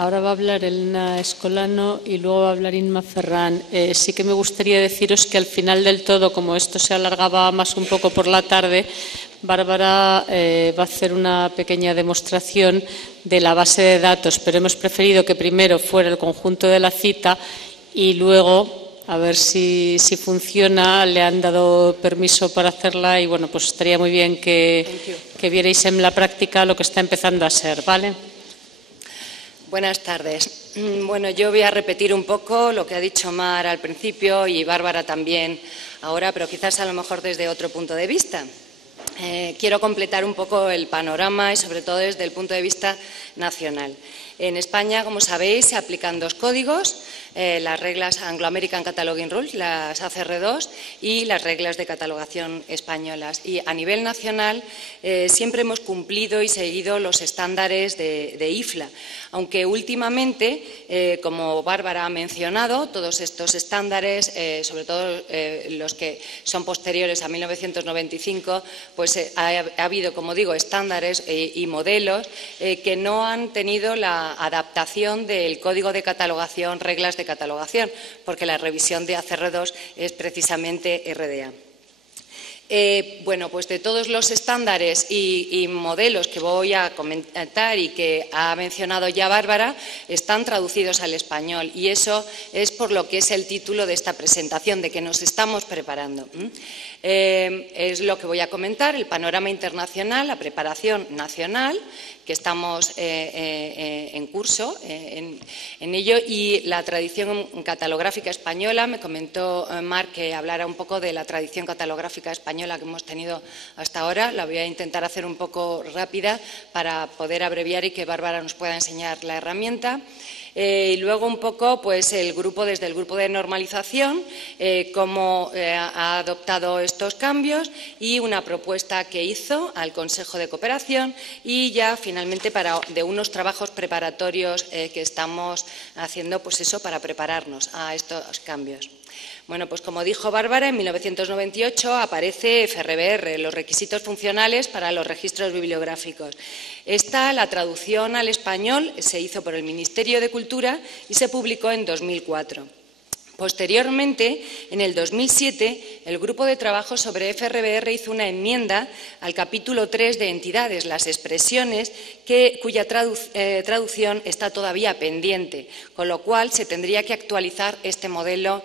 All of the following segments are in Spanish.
Ahora va a hablar Elena Escolano y luego va a hablar Inma Ferrán. Sí que me gustaría deciros que al final del todo, como esto se alargaba más un poco por la tarde, Bárbara va a hacer una pequeña demostración de la base de datos, pero hemos preferido que primero fuera el conjunto de la cita y luego, a ver si funciona, le han dado permiso para hacerla y bueno, pues estaría muy bien que vierais en la práctica lo que está empezando a ser, ¿vale? Buenas tardes. Bueno, yo voy a repetir un poco lo que ha dicho Mar al principio y Bárbara también ahora, pero quizás a lo mejor desde otro punto de vista. Quiero completar un poco el panorama y sobre todo desde el punto de vista nacional. En España, como sabéis, se aplican dos códigos, las reglas Anglo-American Cataloging Rules, las ACR2, y las reglas de catalogación españolas. Y a nivel nacional siempre hemos cumplido y seguido los estándares de IFLA, aunque últimamente, como Bárbara ha mencionado, todos estos estándares, sobre todo los que son posteriores a 1995, pues ha habido, como digo, estándares y modelos que no han tenido la adaptación del código de catalogación, reglas de catalogación, porque la revisión de ACR2 es precisamente RDA. Bueno, pues de todos los estándares y modelos que voy a comentar y que ha mencionado ya Bárbara, están traducidos al español y eso es por lo que es el título de esta presentación, de que nos estamos preparando. Es lo que voy a comentar, el panorama internacional, la preparación nacional, que estamos en curso en ello, y la tradición catalográfica española. Me comentó Mar que hablara un poco de la tradición catalográfica española que hemos tenido hasta ahora. La voy a intentar hacer un poco rápida para poder abreviar y que Bárbara nos pueda enseñar la herramienta. Y luego un poco pues desde el grupo de normalización, cómo ha adoptado estos cambios y una propuesta que hizo al Consejo de Cooperación y ya finalmente de unos trabajos preparatorios que estamos haciendo pues eso para prepararnos a estos cambios. Bueno, pues como dijo Bárbara, en 1998 aparece FRBR, los requisitos funcionales para los registros bibliográficos. La traducción al español se hizo por el Ministerio de Cultura y se publicó en 2004. Posteriormente, en el 2007, el grupo de trabajo sobre FRBR hizo una enmienda al capítulo 3 de entidades, las expresiones, cuya traducción está todavía pendiente, con lo cual se tendría que actualizar este modelo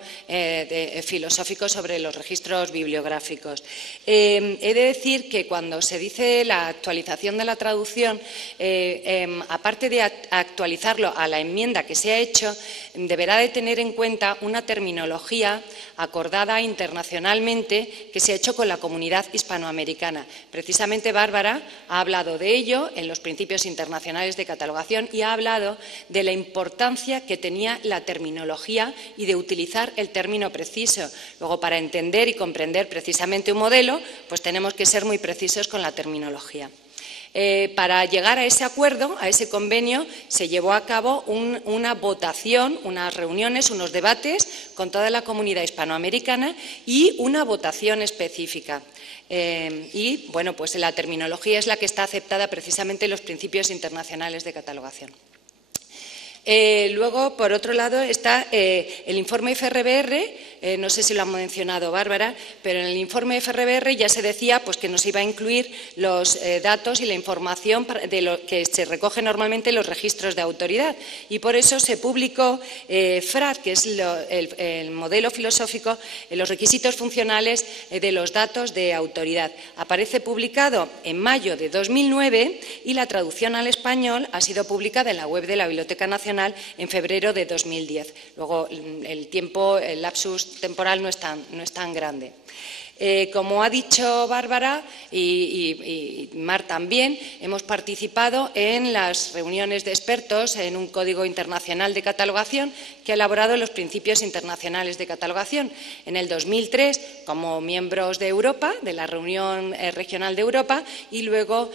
filosófico sobre los registros bibliográficos. He de decir que cuando se dice la actualización de la traducción, aparte de actualizarlo a la enmienda que se ha hecho, deberá de tener en cuenta una terminología acordada internacionalmente que se ha hecho con la comunidad hispanoamericana. Precisamente Bárbara ha hablado de ello en los principios internacionales de catalogación y ha hablado de la importancia que tenía la terminología y de utilizar el término preciso. Luego, para entender y comprender precisamente un modelo, pues tenemos que ser muy precisos con la terminología. Para llegar a ese acuerdo, a ese convenio, se llevó a cabo una votación, unas reuniones, unos debates con toda la comunidad hispanoamericana y una votación específica. Y bueno, pues la terminología es la que está aceptada precisamente en los principios internacionales de catalogación. Luego, por otro lado, está el informe FRBR, no sé si lo ha mencionado Bárbara, pero en el informe FRBR ya se decía pues, que nos iba a incluir los datos y la información de lo que se recoge normalmente en los registros de autoridad. Y por eso se publicó FRAD, que es el modelo filosófico, los requisitos funcionales de los datos de autoridad. Aparece publicado en mayo de 2009 y la traducción al español ha sido publicada en la web de la Biblioteca Nacional en febrero de 2010. Luego, el lapsus temporal no es tan grande. Como ha dicho Bárbara y Mar también, hemos participado en las reuniones de expertos en un código internacional de catalogación que ha elaborado los principios internacionales de catalogación. En el 2003, como miembros de Europa, de la reunión regional de Europa, y luego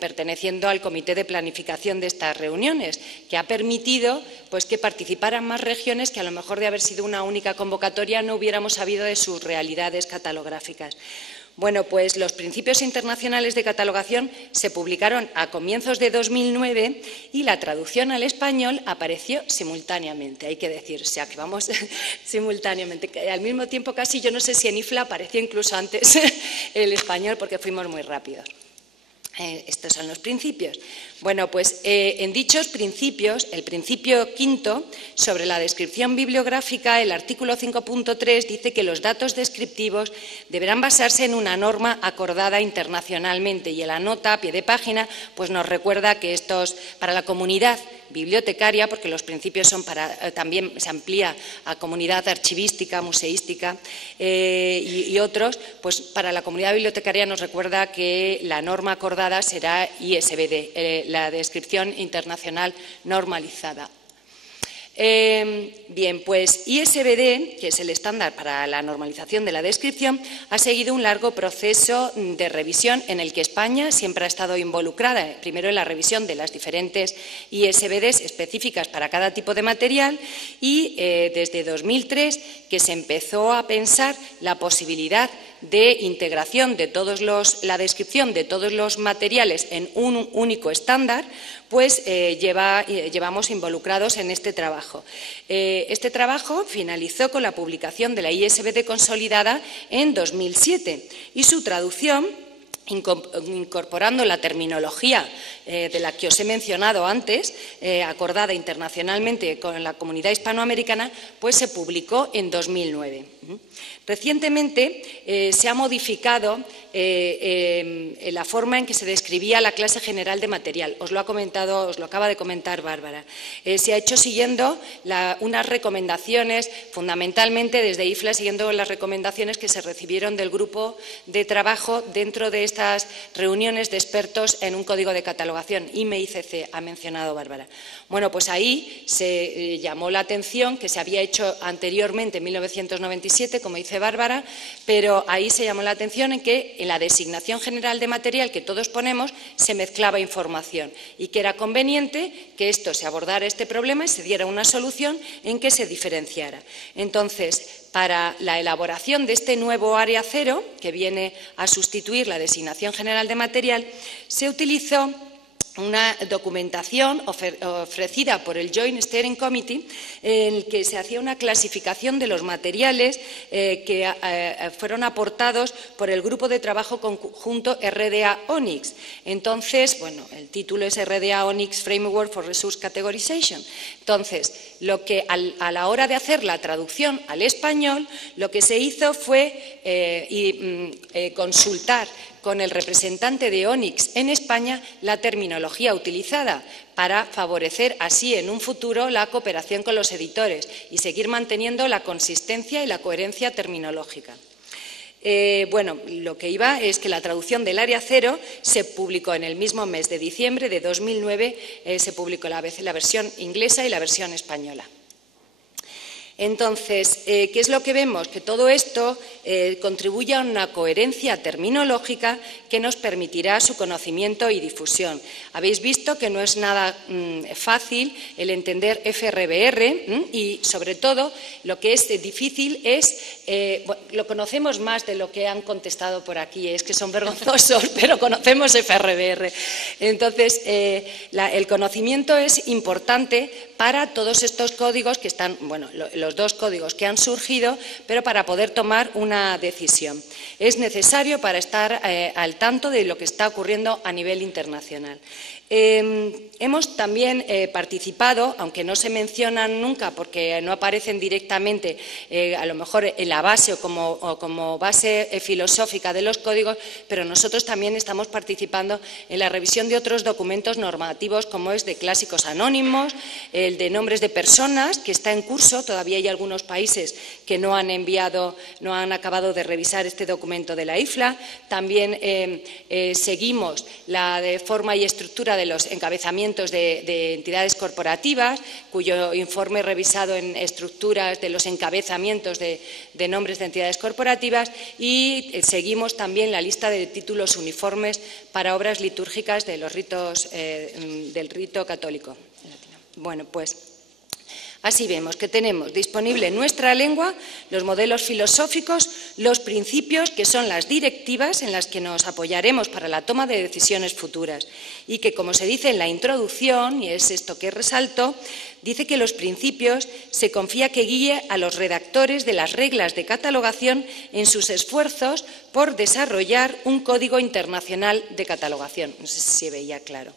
perteneciendo al comité de planificación de estas reuniones, que ha permitido pues, que participaran más regiones que a lo mejor de haber sido una única convocatoria no hubiéramos sabido de sus realidades catalográficas. Bueno, pues los principios internacionales de catalogación se publicaron a comienzos de 2009 y la traducción al español apareció simultáneamente, hay que decir, o sea que vamos simultáneamente. Al mismo tiempo casi, yo no sé si en IFLA apareció incluso antes el español porque fuimos muy rápidos. Estos son los principios. Bueno, pues en dichos principios, el principio quinto, sobre la descripción bibliográfica, el artículo 5.3 dice que los datos descriptivos deberán basarse en una norma acordada internacionalmente, y en la nota a pie de página pues nos recuerda que estos, para la comunidad bibliotecaria, porque los principios son para, también se amplía a comunidad archivística, museística y otros, pues para la comunidad bibliotecaria nos recuerda que la norma acordada será ISBD, la descripción internacional normalizada. Bien, pues ISBD, que es el estándar para la normalización de la descripción, ha seguido un largo proceso de revisión en el que España siempre ha estado involucrada, primero en la revisión de las diferentes ISBDs específicas para cada tipo de material y desde 2003 que se empezó a pensar la posibilidad de integración de la descripción de todos los materiales en un único estándar, pues llevamos involucrados en este trabajo. Este trabajo finalizó con la publicación de la ISBD consolidada en 2007 y su traducción, incorporando la terminología de la que os he mencionado antes, acordada internacionalmente con la comunidad hispanoamericana, pues se publicó en 2009. Recientemente se ha modificado la forma en que se describía la clase general de material. Os lo acaba de comentar Bárbara. Se ha hecho siguiendo unas recomendaciones, fundamentalmente desde IFLA, siguiendo las recomendaciones que se recibieron del grupo de trabajo dentro de estas reuniones de expertos en un código de catalogación, IMEICC, ha mencionado Bárbara. Bueno, pues ahí se llamó la atención que se había hecho anteriormente en 1997, como dice Bárbara, pero ahí se llamó la atención en que en la designación general de material que todos ponemos se mezclaba información y que era conveniente que se abordara este problema y se diera una solución en que se diferenciara. Entonces, para la elaboración de este nuevo área cero, que viene a sustituir la designación general de material, se utilizó una documentación ofrecida por el Joint Steering Committee en el que se hacía una clasificación de los materiales que fueron aportados por el grupo de trabajo conjunto RDA-ONIX. Entonces, bueno, el título es RDA-ONIX Framework for Resource Categorization. Entonces, lo que a la hora de hacer la traducción al español, lo que se hizo fue consultar con el representante de ONIX en España la terminología utilizada para favorecer así en un futuro la cooperación con los editores y seguir manteniendo la consistencia y la coherencia terminológica. Bueno, lo que iba es que la traducción del área cero se publicó en el mismo mes de diciembre de 2009, se publicó la versión inglesa y la versión española. Entonces, ¿qué es lo que vemos? Que todo esto contribuye a una coherencia terminológica que nos permitirá su conocimiento y difusión. Habéis visto que no es nada fácil el entender FRBR y, sobre todo, lo que es difícil es, lo conocemos más de lo que han contestado por aquí, es que son vergonzosos, pero conocemos FRBR. Entonces, el conocimiento es importante para todos estos códigos que están, bueno, los dos códigos que han surgido, pero para poder tomar una decisión. Es necesario para estar al tanto de lo que está ocurriendo a nivel internacional. Hemos también participado, aunque no se mencionan nunca porque no aparecen directamente, a lo mejor en la base o como base filosófica de los códigos, pero nosotros también estamos participando en la revisión de otros documentos normativos, como es de clásicos anónimos, el de nombres de personas, que está en curso. Todavía hay algunos países que no han acabado de revisar este documento de la IFLA. También seguimos la de forma y estructura de los encabezamientos de entidades corporativas, cuyo informe revisado en estructuras de los encabezamientos de nombres de entidades corporativas, y seguimos también la lista de títulos uniformes para obras litúrgicas de los ritos, del rito católico. Bueno, pues así vemos que tenemos disponible en nuestra lengua los modelos filosóficos, los principios que son las directivas en las que nos apoyaremos para la toma de decisiones futuras y que, como se dice en la introducción, y es esto que resalto, dice que los principios se confía que guíe a los redactores de las reglas de catalogación en sus esfuerzos por desarrollar un código internacional de catalogación. No sé si se veía claro.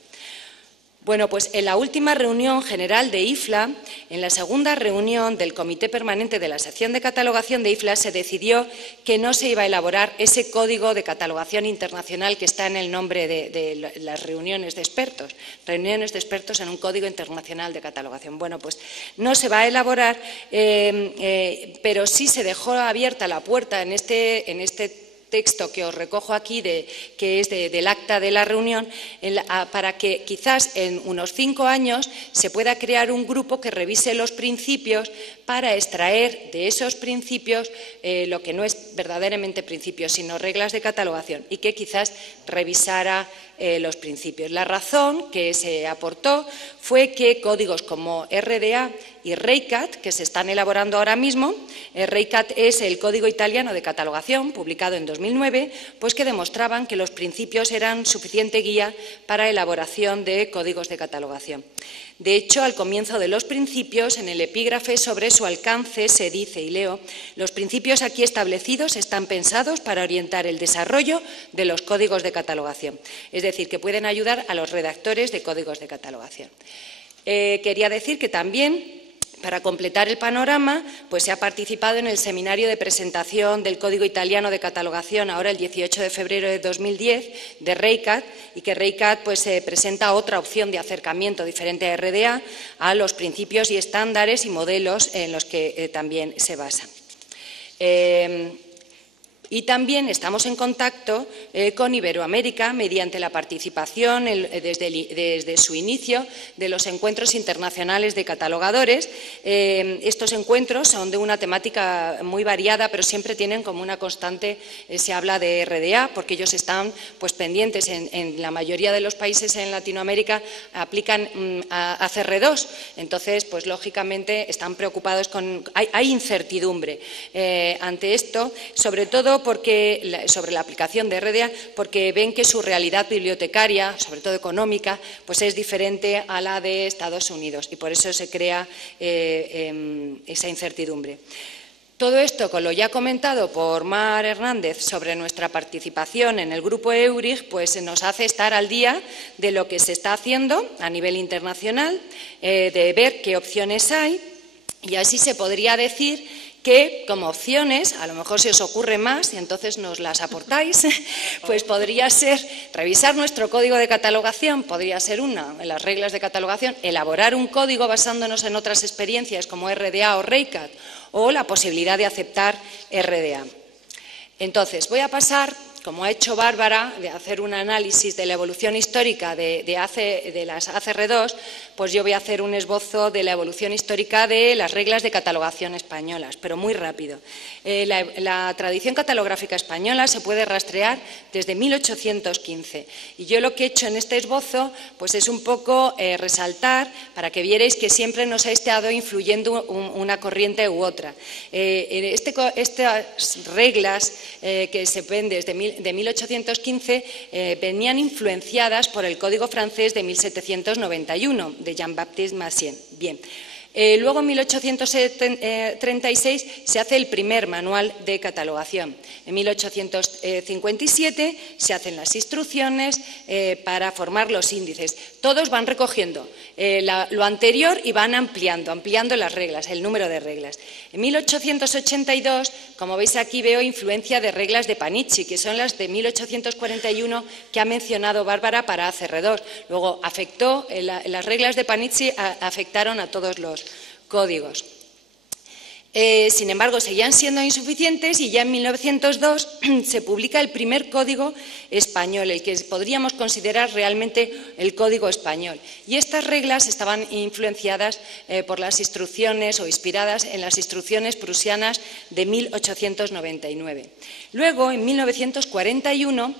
Bueno, pues en la última reunión general de IFLA, en la segunda reunión del Comité Permanente de la Sección de Catalogación de IFLA, se decidió que no se iba a elaborar ese código de catalogación internacional que está en el nombre de las reuniones de expertos en un código internacional de catalogación. Bueno, pues no se va a elaborar, pero sí se dejó abierta la puerta en este texto que os recojo aquí, que es del acta de la reunión, para que quizás en unos 5 años se pueda crear un grupo que revise los principios para extraer de esos principios lo que no es verdaderamente principios, sino reglas de catalogación, y que quizás revisara los principios. La razón que se aportó fue que códigos como RDA y REICAT, que se están elaborando ahora mismo, REICAT es el Código Italiano de Catalogación, publicado en 2009, pues que demostraban que los principios eran suficiente guía para elaboración de códigos de catalogación. De hecho, al comienzo de los principios, en el epígrafe sobre su alcance, se dice, y leo, los principios aquí establecidos están pensados para orientar el desarrollo de los códigos de catalogación, es decir, que pueden ayudar a los redactores de códigos de catalogación. Quería decir que también, para completar el panorama, pues se ha participado en el seminario de presentación del Código Italiano de Catalogación, ahora el 18 de febrero de 2010, de REICAT, y que REICAT pues, presenta otra opción de acercamiento diferente a RDA, a los principios y estándares y modelos en los que también se basa. Y también estamos en contacto con Iberoamérica mediante la participación desde su inicio de los encuentros internacionales de catalogadores. Estos encuentros son de una temática muy variada, pero siempre tienen como una constante, se habla de RDA, porque ellos están pues, pendientes en la mayoría de los países en Latinoamérica, aplican a CR2. Entonces, pues lógicamente están preocupados hay incertidumbre ante esto, sobre todo sobre la aplicación de RDA, porque ven que su realidad bibliotecaria, sobre todo económica, pues es diferente a la de Estados Unidos y por eso se crea esa incertidumbre. Todo esto, con lo ya comentado por Mar Hernández sobre nuestra participación en el grupo EURIG, pues nos hace estar al día de lo que se está haciendo a nivel internacional, de ver qué opciones hay, y así se podría decir que como opciones, a lo mejor se os ocurre más y entonces nos las aportáis, pues podría ser revisar nuestro código de catalogación, podría ser una de las reglas de catalogación, elaborar un código basándonos en otras experiencias como RDA o REICAT, o la posibilidad de aceptar RDA. Entonces, voy a pasar, como ha hecho Bárbara, de hacer un análisis de la evolución histórica de las ACR2, pues yo voy a hacer un esbozo de la evolución histórica de las reglas de catalogación españolas, pero muy rápido. La tradición catalográfica española se puede rastrear desde 1815 y yo lo que he hecho en este esbozo pues es un poco resaltar para que vierais que siempre nos ha estado influyendo una corriente u otra. Estas reglas que se ven desde 1815 venían influenciadas por el Código francés de 1791 de Jean-Baptiste Massien. Bien. Luego, en 1836, se hace el primer manual de catalogación. En 1857 se hacen las instrucciones para formar los índices. Todos van recogiendo lo anterior y van ampliando las reglas, el número de reglas. En 1882, como veis aquí, veo influencia de reglas de Panici, que son las de 1841 que ha mencionado Bárbara para ACR2. Luego, las reglas de Panici afectaron a todos los códigos. Sin embargo, seguían siendo insuficientes y ya en 1902 se publica el primer código español, el que podríamos considerar realmente el código español. Y estas reglas estaban influenciadas por las instrucciones o inspiradas en las instrucciones prusianas de 1899. Luego, en 1941,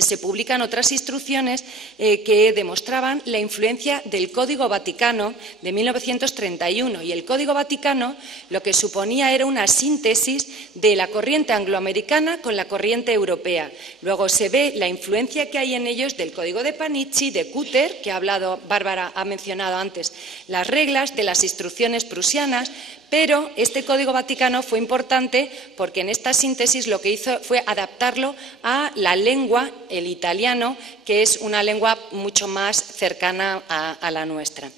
se publican otras instrucciones que demostraban la influencia del Código Vaticano de 1931. Y el Código Vaticano lo que suponía era una síntesis de la corriente angloamericana con la corriente europea. Luego se ve la influencia que hay en ellos del Código de Panichi, de Cutter, que Bárbara ha mencionado antes, las reglas de las instrucciones prusianas. Pero este Código Vaticano fue importante porque en esta síntesis lo que hizo fue adaptarlo a la lengua, el italiano, que es una lengua mucho más cercana a la nuestra.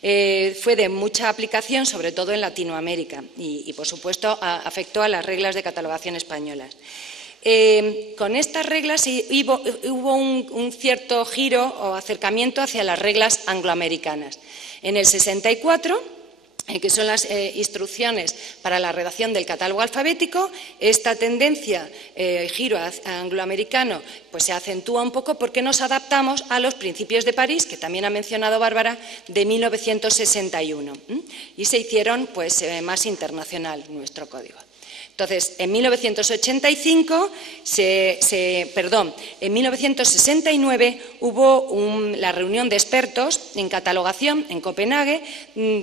Fue de mucha aplicación, sobre todo en Latinoamérica, y por supuesto afectó a las reglas de catalogación españolas. Con estas reglas hubo un cierto giro o acercamiento hacia las reglas angloamericanas. En el 64, que son las instrucciones para la redacción del catálogo alfabético, esta tendencia, giro angloamericano, pues se acentúa un poco porque nos adaptamos a los principios de París, que también ha mencionado Bárbara, de 1961, y se hicieron pues, más internacional nuestro código. Entonces, en 1985, en 1969 hubo la reunión de expertos en catalogación en Copenhague,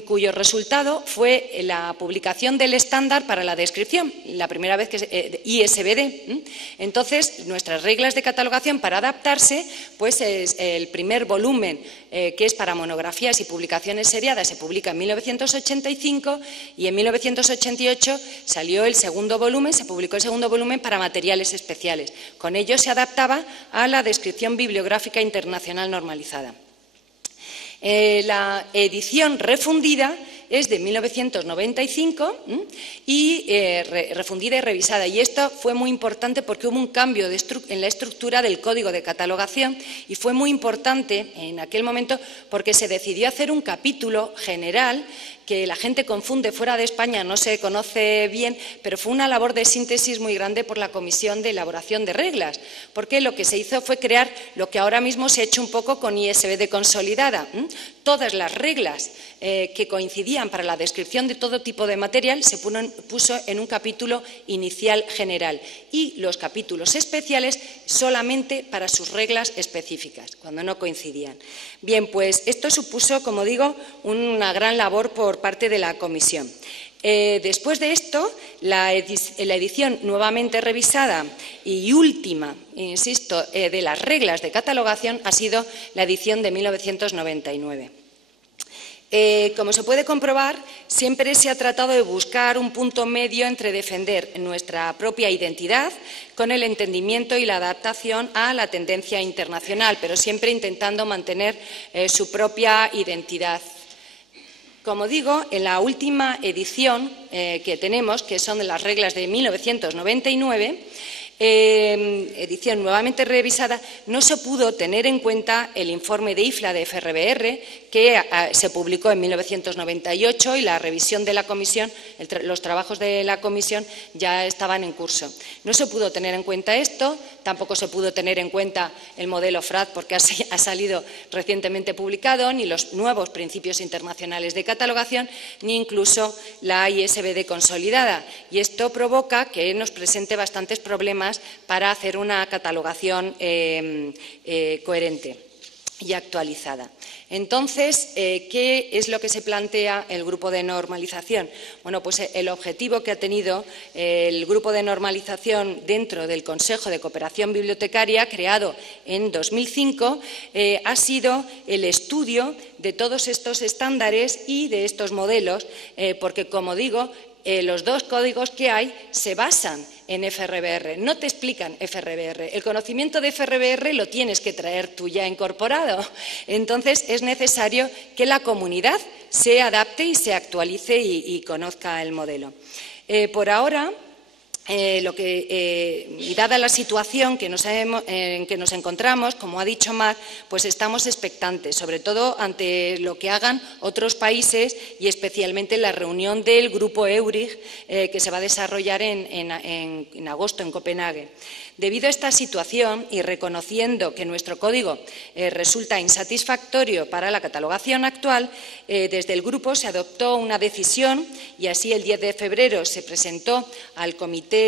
cuyo resultado fue la publicación del estándar para la descripción, la primera vez que ISBD. Entonces, nuestras reglas de catalogación para adaptarse, pues es el primer volumen que es para monografías y publicaciones seriadas, se publica en 1985 y en 1988 salió el segundo volumen, se publicó el segundo volumen para materiales especiales. Con ello se adaptaba a la descripción bibliográfica internacional normalizada. La edición refundida es de 1995 y refundida y revisada. Y esto fue muy importante porque hubo un cambio en la estructura del código de catalogación y fue muy importante en aquel momento porque se decidió hacer un capítulo general que la gente confunde fuera de España, no se conoce bien, pero fue una labor de síntesis muy grande por la Comisión de Elaboración de Reglas, porque lo que se hizo fue crear lo que ahora mismo se ha hecho un poco con ISBD consolidada. Todas las reglas que coincidían para la descripción de todo tipo de material se puso en un capítulo inicial general y los capítulos especiales solamente para sus reglas específicas, cuando no coincidían. Bien, pues esto supuso, como digo, una gran labor por parte de la Comisión. Después de esto, la edición nuevamente revisada y última, insisto, de las reglas de catalogación ha sido la edición de 1999. Como se puede comprobar, siempre se ha tratado de buscar un punto medio entre defender nuestra propia identidad con el entendimiento y la adaptación a la tendencia internacional, pero siempre intentando mantener su propia identidad. Como digo, en la última edición que tenemos, que son de las reglas de 1999, edición nuevamente revisada, no se pudo tener en cuenta el informe de IFLA de FRBR, que se publicó en 1998 y la revisión de la comisión, los trabajos de la comisión ya estaban en curso. No se pudo tener en cuenta esto, tampoco se pudo tener en cuenta el modelo FRAD porque ha salido recientemente publicado, ni los nuevos principios internacionales de catalogación, ni incluso la ISBD consolidada. Y esto provoca que nos presente bastantes problemas para hacer una catalogación coherente y actualizada. Entonces, ¿qué es lo que se plantea el grupo de normalización? Bueno, pues el objetivo que ha tenido el grupo de normalización dentro del Consejo de Cooperación Bibliotecaria, creado en 2005, ha sido el estudio de todos estos estándares y de estos modelos, porque, como digo, los dos códigos que hay se basan en FRBR, no te explican FRBR. El conocimiento de FRBR lo tienes que traer tú ya incorporado. Entonces, es necesario que la comunidad se adapte y se actualice y conozca el modelo. Por ahora, y dada la situación en que nos encontramos, como ha dicho Mar, pues estamos expectantes, sobre todo ante lo que hagan otros países y especialmente la reunión del grupo EURIG que se va a desarrollar en agosto en Copenhague. Debido a esta situación y reconociendo que nuestro código resulta insatisfactorio para la catalogación actual, desde el grupo se adoptó una decisión y así el 10 de febrero se presentó al Comité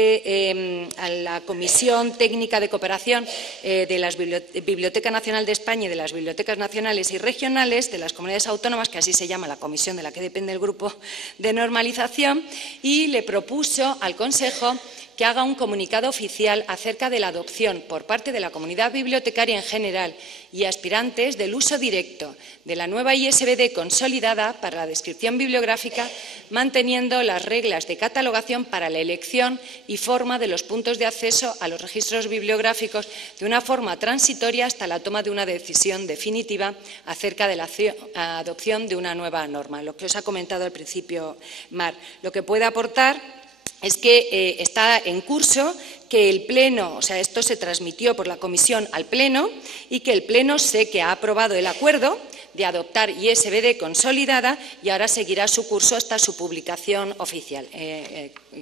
a la Comisión Técnica de Cooperación de la Biblioteca Nacional de España y de las Bibliotecas Nacionales y Regionales de las Comunidades Autónomas, que así se llama la comisión de la que depende el Grupo de Normalización, y le propuso al Consejo que haga un comunicado oficial acerca de la adopción por parte de la comunidad bibliotecaria en general y aspirantes del uso directo de la nueva ISBD consolidada para la descripción bibliográfica, manteniendo las reglas de catalogación para la elección y forma de los puntos de acceso a los registros bibliográficos de una forma transitoria hasta la toma de una decisión definitiva acerca de la adopción de una nueva norma. Lo que os ha comentado al principio Mar. Lo que puede aportar es que está en curso que el Pleno, o sea, esto se transmitió por la Comisión al Pleno y que el Pleno sé que ha aprobado el acuerdo de adoptar ISBD consolidada y ahora seguirá su curso hasta su publicación oficial,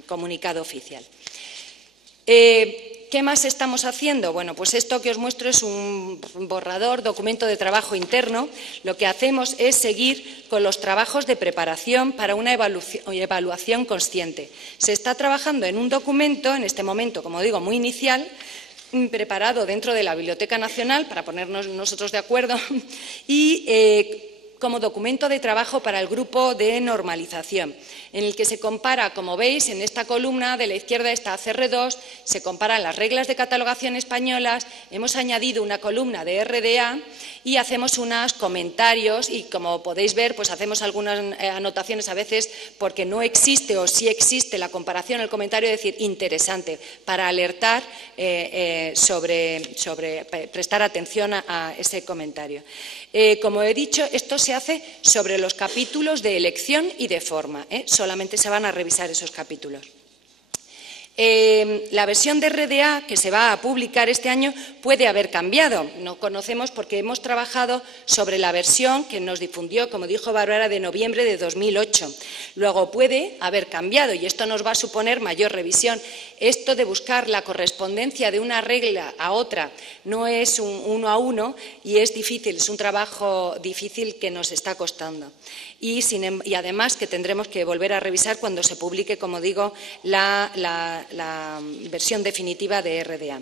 comunicado oficial. ¿Qué más estamos haciendo? Bueno, pues esto que os muestro es un borrador, documento de trabajo interno. Lo que hacemos es seguir con los trabajos de preparación para una evaluación consciente. Se está trabajando en un documento, en este momento, como digo, muy inicial, preparado dentro de la Biblioteca Nacional para ponernos nosotros de acuerdo y como documento de trabajo para el grupo de normalización, en el que se compara, como veis, en esta columna de la izquierda está ACR2, se comparan las reglas de catalogación españolas, hemos añadido una columna de RDA y hacemos unos comentarios y, como podéis ver, pues hacemos algunas anotaciones a veces porque no existe o sí existe la comparación, el comentario, es decir, interesante, para alertar sobre prestar atención a ese comentario. Como he dicho, esto se hace sobre los capítulos de elección y de forma, solamente se van a revisar esos capítulos. La versión de RDA que se va a publicar este año puede haber cambiado. No conocemos porque hemos trabajado sobre la versión que nos difundió, como dijo Bárbara, de noviembre de 2008. Luego puede haber cambiado y esto nos va a suponer mayor revisión. Esto de buscar la correspondencia de una regla a otra no es un uno a uno y es difícil, es un trabajo difícil que nos está costando. Y además que tendremos que volver a revisar cuando se publique, como digo, la versión definitiva de RDA.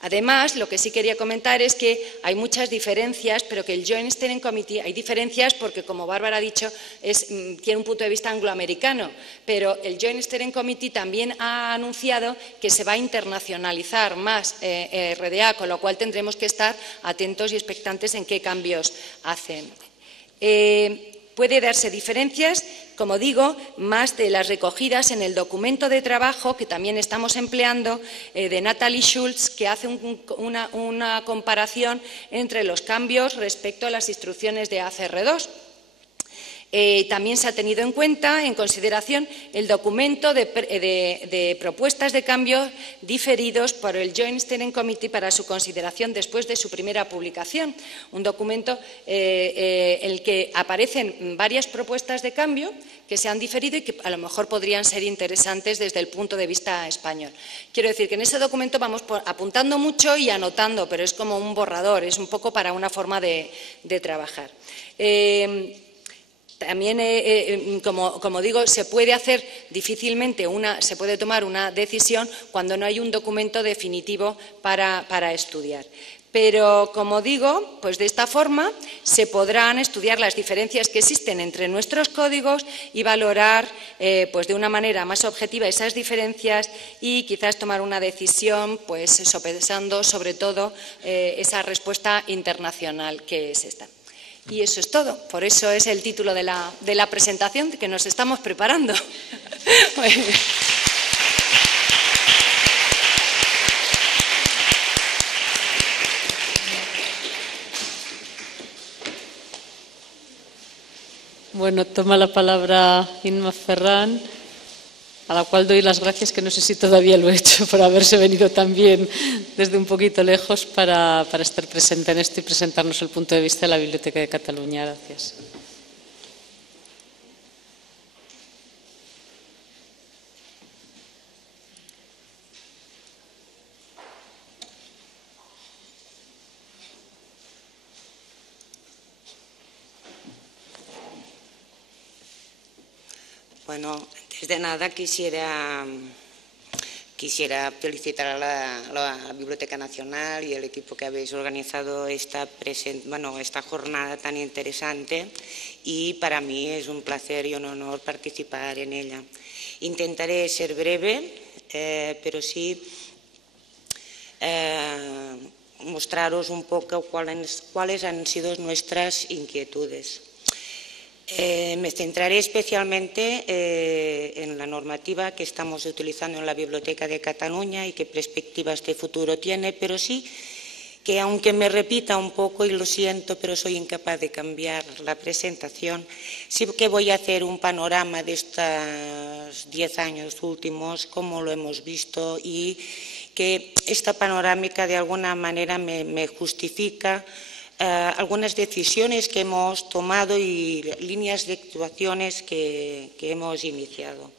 Además, lo que sí quería comentar es que hay muchas diferencias, pero que el Joint Steering Committee, hay diferencias porque, como Bárbara ha dicho, tiene un punto de vista angloamericano, pero el Joint Steering Committee también ha anunciado que se va a internacionalizar más RDA, con lo cual tendremos que estar atentos y expectantes en qué cambios hacen. Puede darse diferencias, como digo, más de las recogidas en el documento de trabajo que también estamos empleando de Natalie Schultz, que hace una comparación entre los cambios respecto a las instrucciones de ACR2. También se ha tenido en cuenta, en consideración, el documento de propuestas de cambio diferidos por el Joint Steering Committee para su consideración después de su primera publicación. Un documento en el que aparecen varias propuestas de cambio que se han diferido y que a lo mejor podrían ser interesantes desde el punto de vista español. Quiero decir que en ese documento vamos apuntando mucho y anotando, pero es como un borrador, es un poco para una forma de trabajar. También, como digo, se puede hacer difícilmente se puede tomar una decisión cuando no hay un documento definitivo para estudiar. Pero, como digo, pues de esta forma se podrán estudiar las diferencias que existen entre nuestros códigos y valorar pues de una manera más objetiva esas diferencias y quizás tomar una decisión pues sopesando sobre todo esa respuesta internacional que es esta. Y eso es todo. Por eso es el título de la presentación que nos estamos preparando. Bueno, toma la palabra Inma Ferrán, a la cual doy las gracias, que no sé si todavía lo he hecho, por haberse venido también desde un poquito lejos para estar presente en esto y presentarnos el punto de vista de la Biblioteca de Cataluña. Gracias. Bueno, antes de nada quisiera quisiera felicitar a la Biblioteca Nacional y el equipo que habéis organizado esta jornada tan interesante, y para mí es un placer y un honor participar en ella. Intentaré ser breve, pero sí mostraros un poco cuáles han sido nuestras inquietudes. Me centraré especialmente en la normativa que estamos utilizando en la Biblioteca de Cataluña y qué perspectivas de futuro tiene, pero sí que, aunque me repita un poco, y lo siento, pero soy incapaz de cambiar la presentación, sí que voy a hacer un panorama de estos 10 años últimos, cómo lo hemos visto, y que esta panorámica de alguna manera me justifica algunas decisiones que hemos tomado y líneas de actuaciones que hemos iniciado.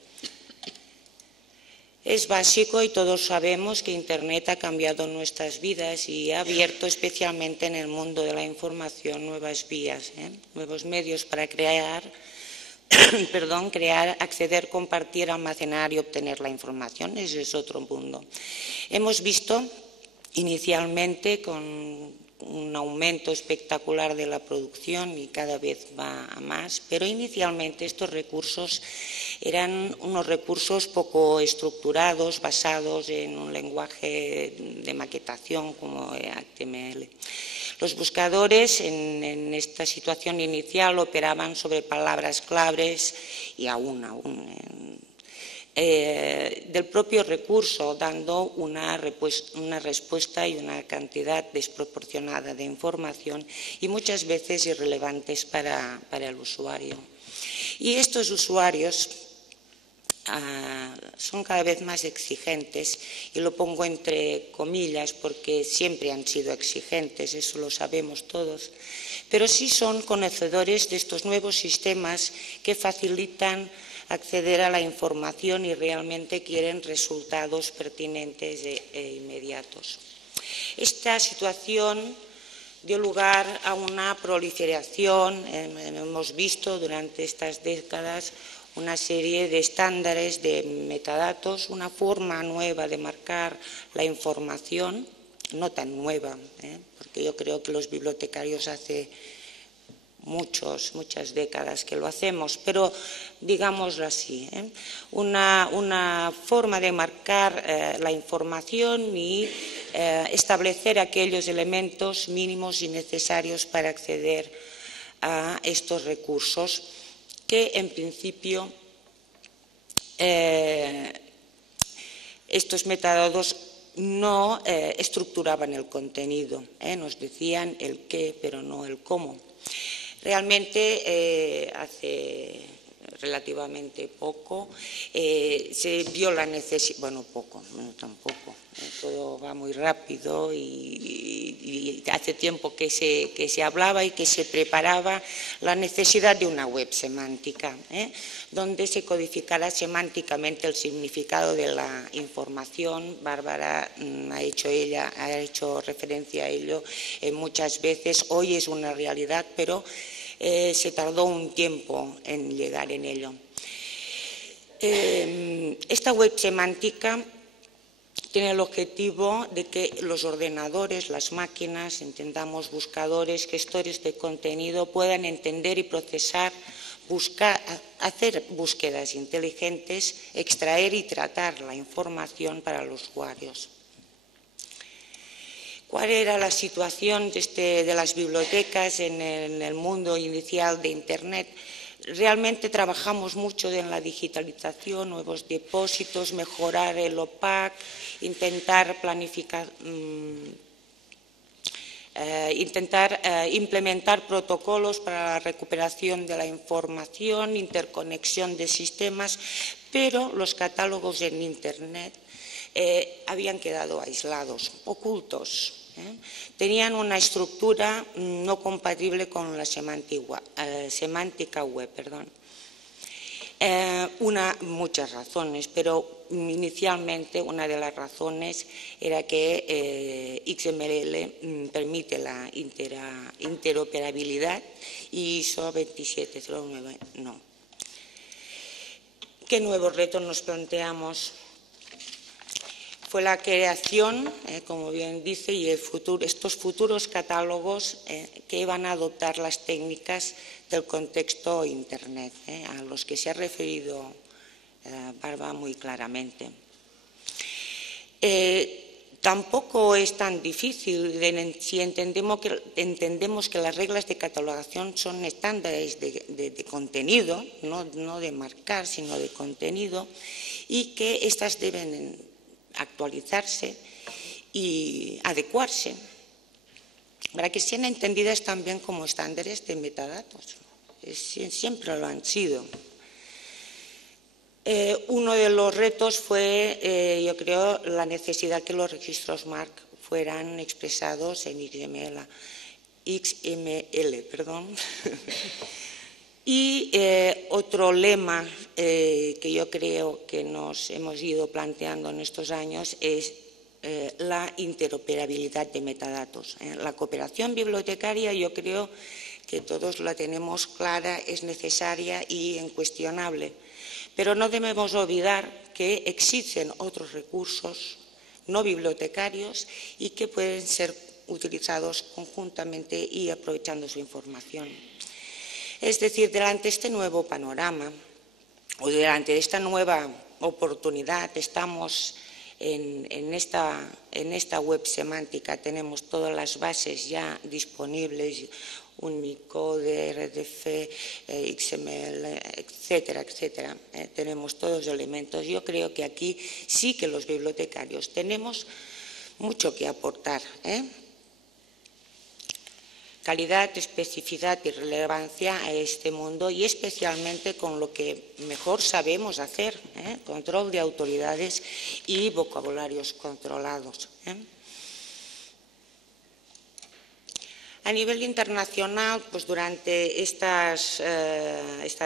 Es básico, y todos sabemos, que Internet ha cambiado nuestras vidas y ha abierto, especialmente en el mundo de la información, nuevas vías, nuevos medios para crear, acceder, compartir, almacenar y obtener la información. Ese es otro mundo. Hemos visto inicialmente con un aumento espectacular de la producción, y cada vez va a más, pero inicialmente estos recursos eran unos recursos poco estructurados, basados en un lenguaje de maquetación como HTML. Los buscadores en esta situación inicial operaban sobre palabras claves y aún del propio recurso, dando una respuesta y una cantidad desproporcionada de información y muchas veces irrelevantes para el usuario. Y estos usuarios son cada vez más exigentes, y lo pongo entre comillas porque siempre han sido exigentes, eso lo sabemos todos, pero sí son conocedores de estos nuevos sistemas que facilitan acceder a la información y realmente quieren resultados pertinentes e inmediatos. Esta situación dio lugar a una proliferación, hemos visto durante estas décadas una serie de estándares de metadatos, una forma nueva de marcar la información, no tan nueva, porque yo creo que los bibliotecarios hace muchas décadas que lo hacemos, pero digámoslo así, una forma de marcar la información y establecer aquellos elementos mínimos y necesarios para acceder a estos recursos que, en principio, estos metadatos no estructuraban el contenido, nos decían el qué, pero no el cómo. Realmente hace relativamente poco se vio la necesidad, bueno, tampoco, todo va muy rápido y hace tiempo que se hablaba y que se preparaba la necesidad de una web semántica, donde se codificara semánticamente el significado de la información. Bárbara ha hecho referencia a ello muchas veces. Hoy es una realidad, pero se tardó un tiempo en llegar en ello. Esta web semántica tiene el objetivo de que los ordenadores, las máquinas, entendamos buscadores, gestores de contenido, puedan entender y procesar, hacer búsquedas inteligentes, extraer y tratar la información para los usuarios. ¿Cuál era la situación de las bibliotecas en el mundo inicial de Internet? Realmente trabajamos mucho en la digitalización, nuevos depósitos, mejorar el OPAC, intentar planificar, implementar protocolos para la recuperación de la información, interconexión de sistemas, pero los catálogos en Internet habían quedado aislados, ocultos. Tenían una estructura no compatible con la semántica web. Muchas razones, pero inicialmente una de las razones era que XML permite la interoperabilidad y ISO 27009 no. ¿Qué nuevos retos nos planteamos? fue la creación, como bien dice, y estos futuros catálogos que van a adoptar las técnicas del contexto Internet, a los que se ha referido Barba muy claramente. Tampoco es tan difícil si entendemos que las reglas de catalogación son estándares de contenido, no de marcar, sino de contenido, y que éstas deben actualizarse y adecuarse para que sean entendidas también como estándares de metadatos. Siempre lo han sido. Uno de los retos fue, yo creo, la necesidad que los registros MARC fueran expresados en XML. Y otro lema que yo creo que nos hemos ido planteando en estos años es la interoperabilidad de metadatos. La cooperación bibliotecaria, yo creo que todos la tenemos clara, es necesaria y incuestionable. Pero no debemos olvidar que existen otros recursos no bibliotecarios y que pueden ser utilizados conjuntamente y aprovechando su información. Es decir, delante de este nuevo panorama o delante de esta nueva oportunidad, estamos en esta web semántica, tenemos todas las bases ya disponibles, Unicode, RDF, XML, etcétera, etcétera. Tenemos todos los elementos. Yo creo que aquí sí que los bibliotecarios tenemos mucho que aportar. Calidad, especificidad y relevancia a este mundo y especialmente con lo que mejor sabemos hacer, control de autoridades y vocabularios controlados. A nivel internacional, pues durante esta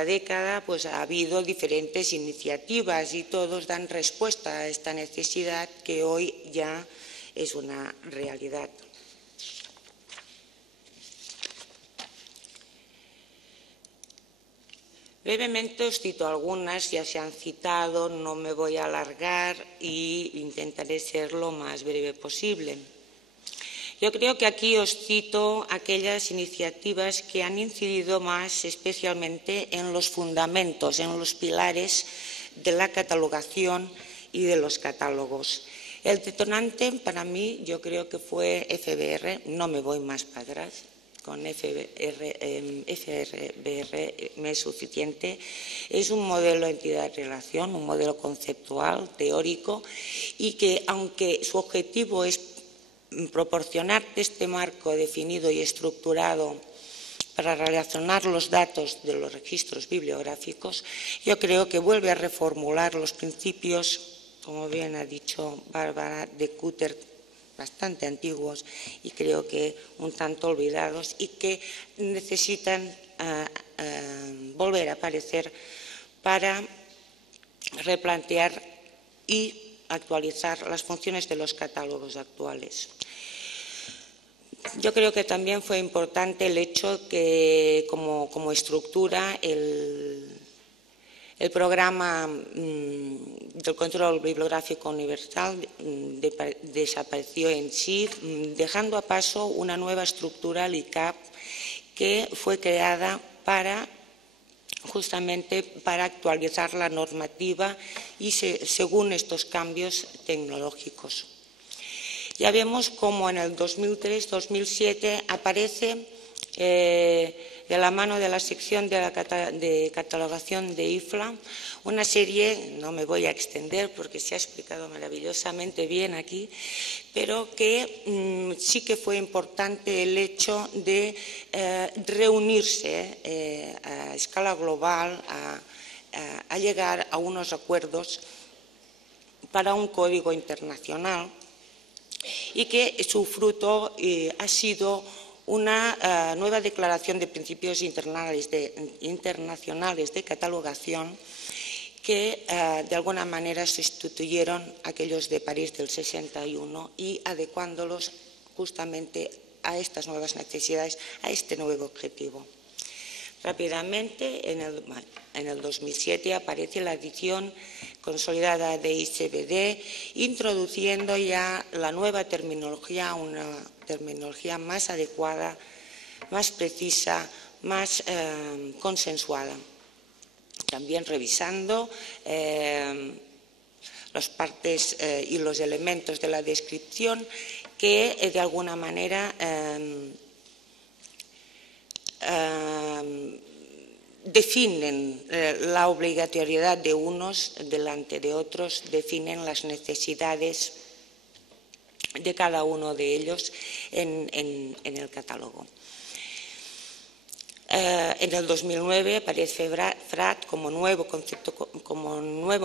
década pues ha habido diferentes iniciativas y todos dan respuesta a esta necesidad que hoy ya es una realidad. Brevemente os cito algunas, ya se han citado, no me voy a alargar e intentaré ser lo más breve posible. Yo creo que aquí os cito aquellas iniciativas que han incidido más especialmente en los fundamentos, en los pilares de la catalogación y de los catálogos. El detonante para mí yo creo que fue FBR, no me voy más para atrás, con FBR me es suficiente. Es un modelo de entidad-relación, un modelo conceptual, teórico, y que aunque su objetivo es proporcionarte este marco definido y estructurado para relacionar los datos de los registros bibliográficos, yo creo que vuelve a reformular los principios, como bien ha dicho Bárbara, de Kutter, bastante antiguos y creo que un tanto olvidados y que necesitan volver a aparecer para replantear y actualizar las funciones de los catálogos actuales. Yo creo que también fue importante el hecho que como estructura el programa del control bibliográfico universal desapareció en sí, dejando a paso una nueva estructura, el ICAP, que fue creada justamente para actualizar la normativa y según estos cambios tecnológicos. Ya vemos cómo en el 2003-2007 aparece de la mano de la sección de catalogación de IFLA, una serie, no me voy a extender porque se ha explicado maravillosamente bien aquí, pero que sí que fue importante el hecho de reunirse a escala global, a llegar a unos acuerdos para un código internacional y que su fruto ha sido una nueva declaración de principios internacionales de catalogación que de alguna manera sustituyeron aquellos de París del 61 y adecuándolos justamente a estas nuevas necesidades, a este nuevo objetivo. Rápidamente, en el 2007 aparece la edición consolidada de ICBD, introduciendo ya la nueva terminología, una terminología más adecuada, más precisa, más consensuada. También revisando las partes y los elementos de la descripción que de alguna manera definen la obligatoriedad de unos delante de otros, definen las necesidades de cada uno de ellos en el catálogo. En el 2009 aparece FRAD como nuevo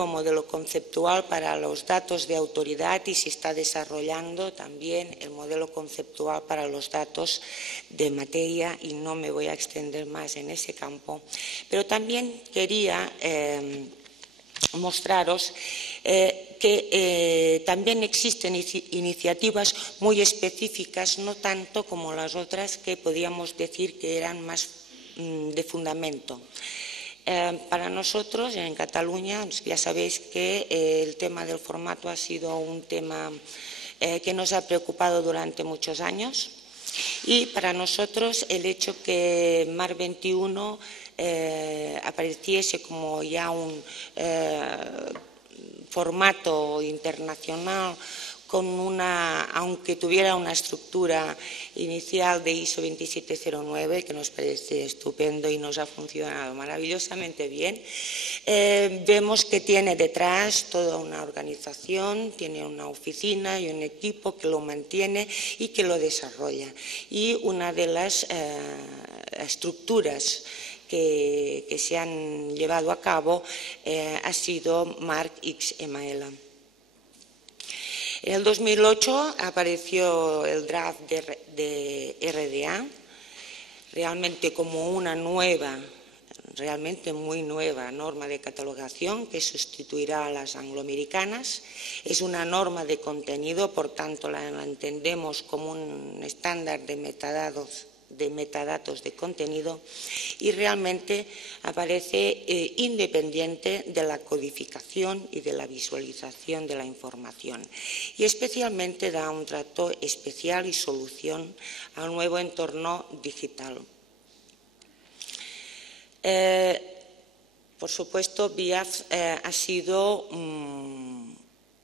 modelo conceptual para los datos de autoridad y se está desarrollando también el modelo conceptual para los datos de materia, y no me voy a extender más en ese campo. Pero también quería mostraros que también existen iniciativas muy específicas, no tanto como las otras que podíamos decir que eran más de fundamento. Para nosotros en Cataluña ya sabéis que el tema del formato ha sido un tema que nos ha preocupado durante muchos años, y para nosotros el hecho que MAR 21 apareciese como ya un formato internacional con aunque tuviera una estructura inicial de ISO 27009, que nos parece estupendo y nos ha funcionado maravillosamente bien, vemos que tiene detrás toda una organización, tiene una oficina y un equipo que lo mantiene y que lo desarrolla. Y una de las estructuras que se han llevado a cabo ha sido MARC XML. En el 2008 apareció el draft de RDA, realmente como una nueva, realmente muy nueva norma de catalogación que sustituirá a las angloamericanas. Es una norma de contenido, por tanto la entendemos como un estándar de metadatos de contenido, y realmente aparece independiente de la codificación y de la visualización de la información, y especialmente da un trato especial y solución al nuevo entorno digital. Por supuesto, BIAF ha sido,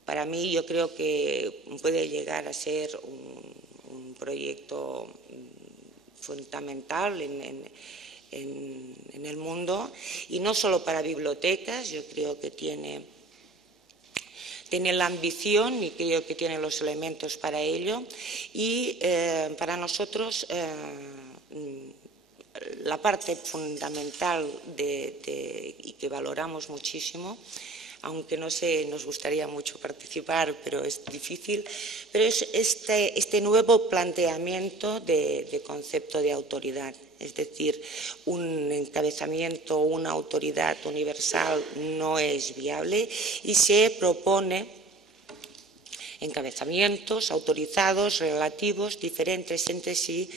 para mí, yo creo que puede llegar a ser un proyecto fundamental en el mundo, y no solo para bibliotecas. Yo creo que tiene la ambición y creo que tiene los elementos para ello, y para nosotros la parte fundamental y que valoramos muchísimo, aunque no sé, nos gustaría mucho participar, pero es difícil, pero es este nuevo planteamiento de concepto de autoridad. Es decir, un encabezamiento, una autoridad universal no es viable, y se propone encabezamientos autorizados, relativos, diferentes entre sí,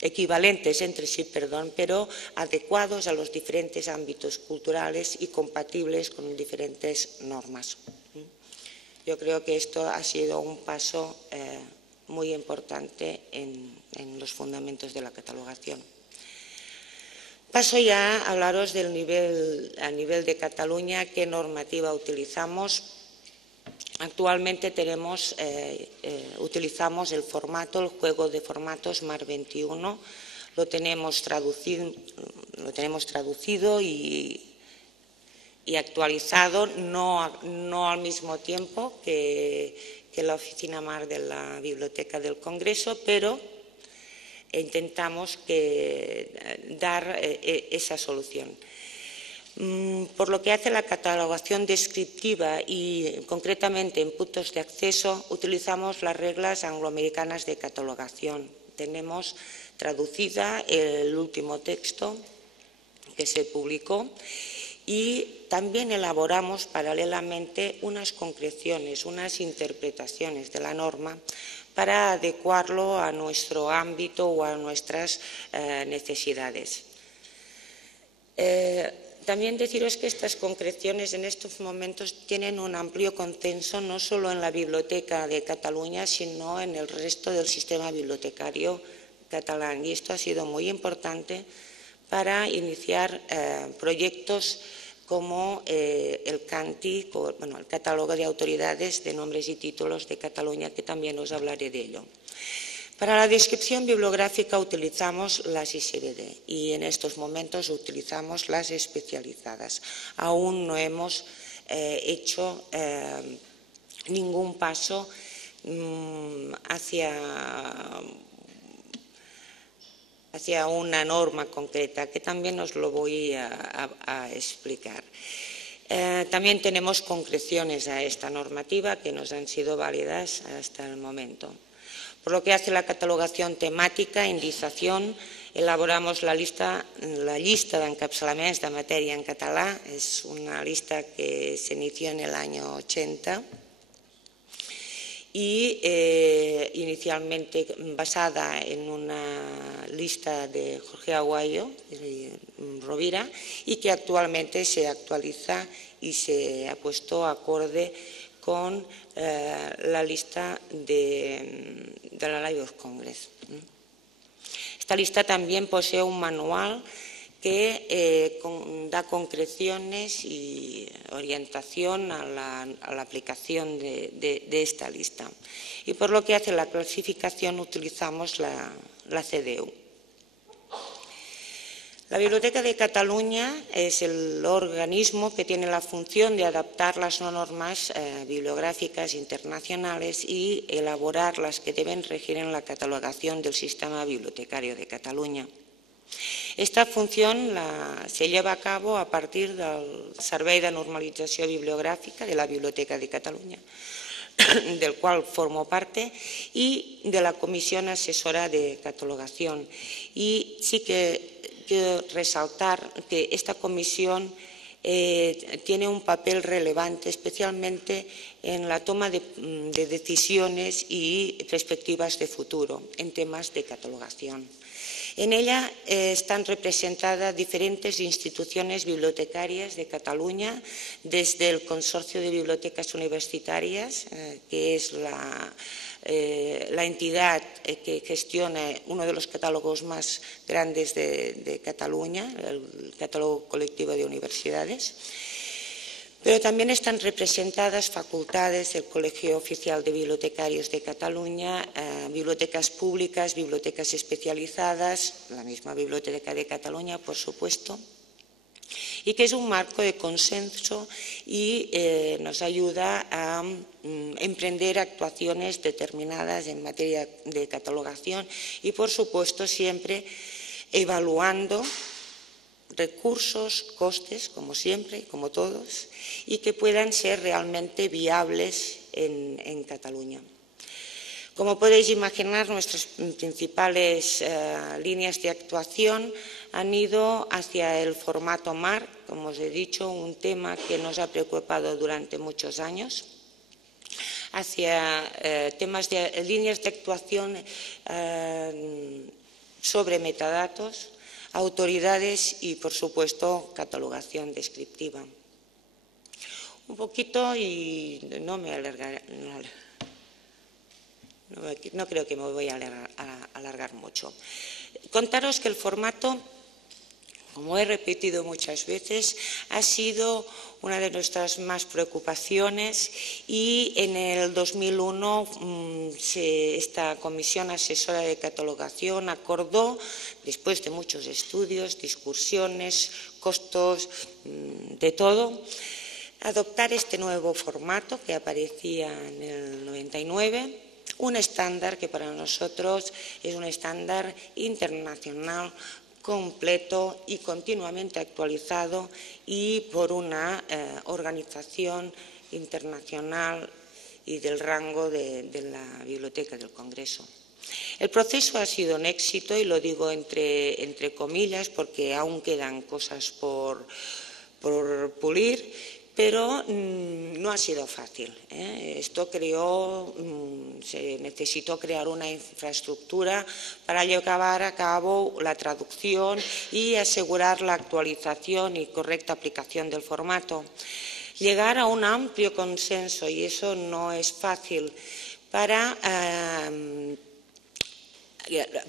equivalentes entre sí, pero adecuados a los diferentes ámbitos culturales y compatibles con diferentes normas. Yo creo que esto ha sido un paso muy importante en los fundamentos de la catalogación. Paso ya a hablaros a nivel de Cataluña, qué normativa utilizamos. Actualmente utilizamos el juego de formatos MAR 21, lo tenemos traducido y actualizado, no al mismo tiempo que la oficina MAR de la Biblioteca del Congreso, pero intentamos dar esa solución. Por lo que hace a la catalogación descriptiva y concretamente en puntos de acceso, utilizamos las reglas angloamericanas de catalogación. Tenemos traducida el último texto que se publicó, y también elaboramos paralelamente unas concreciones, unas interpretaciones de la norma para adecuarlo a nuestro ámbito o a nuestras necesidades. También deciros que estas concreciones en estos momentos tienen un amplio consenso no solo en la Biblioteca de Cataluña, sino en el resto del sistema bibliotecario catalán. Y esto ha sido muy importante para iniciar proyectos como el CANTI, el Catálogo de Autoridades de Nombres y Títulos de Cataluña, que también os hablaré de ello. Para la descripción bibliográfica utilizamos las ISBD y en estos momentos utilizamos las especializadas. Aún no hemos hecho ningún paso hacia una norma concreta, que también os lo voy a explicar. También tenemos concreciones a esta normativa que nos han sido válidas hasta el momento. Por lo que hace a la catalogación temática, indización, elaboramos la lista de encapçalaments de matèria en català. Es una lista que se inició en el año 80 y inicialmente basada en una lista de Jorge Aguayo Rovira y que actualmente se actualiza y se ha puesto acorde con la lista de la Library of Congress. Esta lista también posee un manual que da concreciones y orientación a la aplicación de esta lista. Y por lo que hace la clasificación utilizamos la CDU. La Biblioteca de Cataluña es el organismo que tiene la función de adaptar las normas bibliográficas internacionales y elaborar las que deben regir en la catalogación del sistema bibliotecario de Cataluña. Esta función se lleva a cabo a partir del Servei de Normalització Bibliogràfica de la Biblioteca de Cataluña, del cual formo parte, y de la Comisión Asesora de Catalogación. Y sí que quiero resaltar que esta comisión tiene un papel relevante, especialmente en la toma de decisiones y perspectivas de futuro en temas de catalogación. En ella están representadas diferentes instituciones bibliotecarias de Cataluña, desde el Consorcio de Bibliotecas Universitarias, que es la entidad que gestiona uno de los catálogos más grandes de Cataluña, el Catálogo Colectivo de Universidades. Pero también están representadas facultades, el Colegio Oficial de Bibliotecarios de Cataluña, bibliotecas públicas, bibliotecas especializadas, la misma Biblioteca de Cataluña, por supuesto, y que es un marco de consenso y nos ayuda a emprender actuaciones determinadas en materia de catalogación y, por supuesto, siempre evaluando recursos, costes, como siempre, como todos, y que puedan ser realmente viables en Cataluña. Como podéis imaginar, nuestras principales líneas de actuación han ido hacia el formato MAR, como os he dicho, un tema que nos ha preocupado durante muchos años, hacia líneas de actuación sobre metadatos, autoridades y, por supuesto, catalogación descriptiva. Un poquito y no me alargaré. No creo que me voy a alargar mucho. Contaros que el formato, como he repetido muchas veces, ha sido una de nuestras más preocupaciones y en el 2001 esta Comisión Asesora de Catalogación acordó, después de muchos estudios, discusiones, costos, de todo, adoptar este nuevo formato que aparecía en el 99, un estándar que para nosotros es un estándar internacional completo y continuamente actualizado y por una organización internacional y del rango de la Biblioteca del Congreso. El proceso ha sido un éxito y lo digo entre comillas porque aún quedan cosas por pulir, pero no ha sido fácil. Esto se necesitó crear una infraestructura para llevar a cabo la traducción y asegurar la actualización y correcta aplicación del formato. Llegar a un amplio consenso, y eso no es fácil, para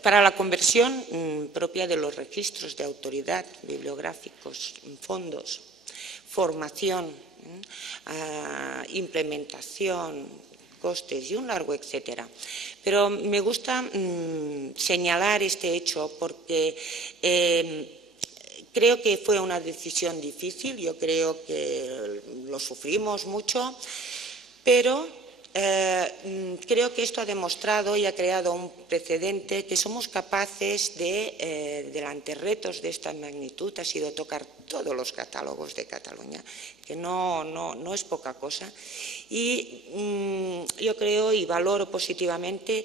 la conversión propia de los registros de autoridad, bibliográficos, fondos, formación, implementación, costes y un largo etcétera. Pero me gusta señalar este hecho porque creo que fue una decisión difícil, yo creo que lo sufrimos mucho, pero creo que esto ha demostrado y ha creado un precedente que somos capaces de, delante retos de esta magnitud, ha sido tocar todos los catálogos de Cataluña, que no es poca cosa. Y yo creo y valoro positivamente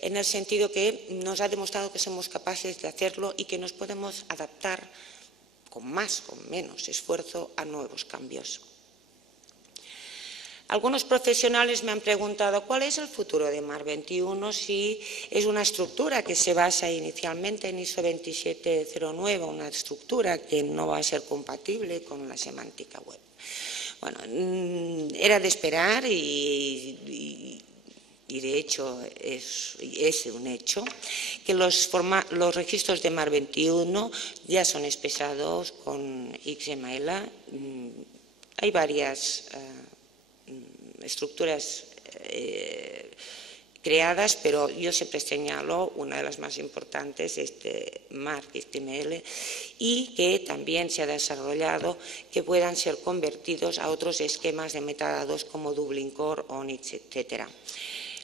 en el sentido que nos ha demostrado que somos capaces de hacerlo y que nos podemos adaptar con más, con menos esfuerzo a nuevos cambios. Algunos profesionales me han preguntado cuál es el futuro de MAR 21, si es una estructura que se basa inicialmente en ISO 2709, una estructura que no va a ser compatible con la semántica web. Bueno, era de esperar y de hecho es un hecho, que los registros de MAR 21 ya son expresados con XML. Hay varias estructuras creadas, pero yo siempre señalo una de las más importantes, MAR XML, y que también se ha desarrollado que puedan ser convertidos a otros esquemas de metadatos como Dublin Core, ONIX, etc.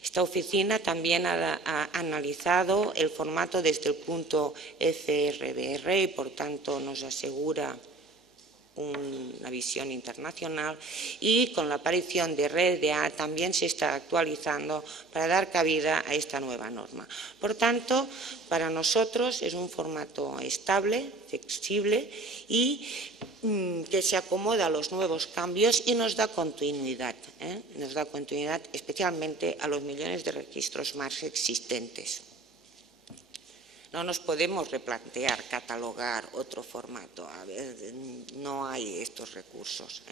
Esta oficina también ha analizado el formato desde el punto FRBR y, por tanto, nos asegura una visión internacional, y con la aparición de REDA también se está actualizando para dar cabida a esta nueva norma. Por tanto, para nosotros es un formato estable, flexible y que se acomoda a los nuevos cambios y nos da continuidad, nos da continuidad especialmente a los millones de registros más existentes. No nos podemos replantear, catalogar otro formato. A ver, no hay estos recursos.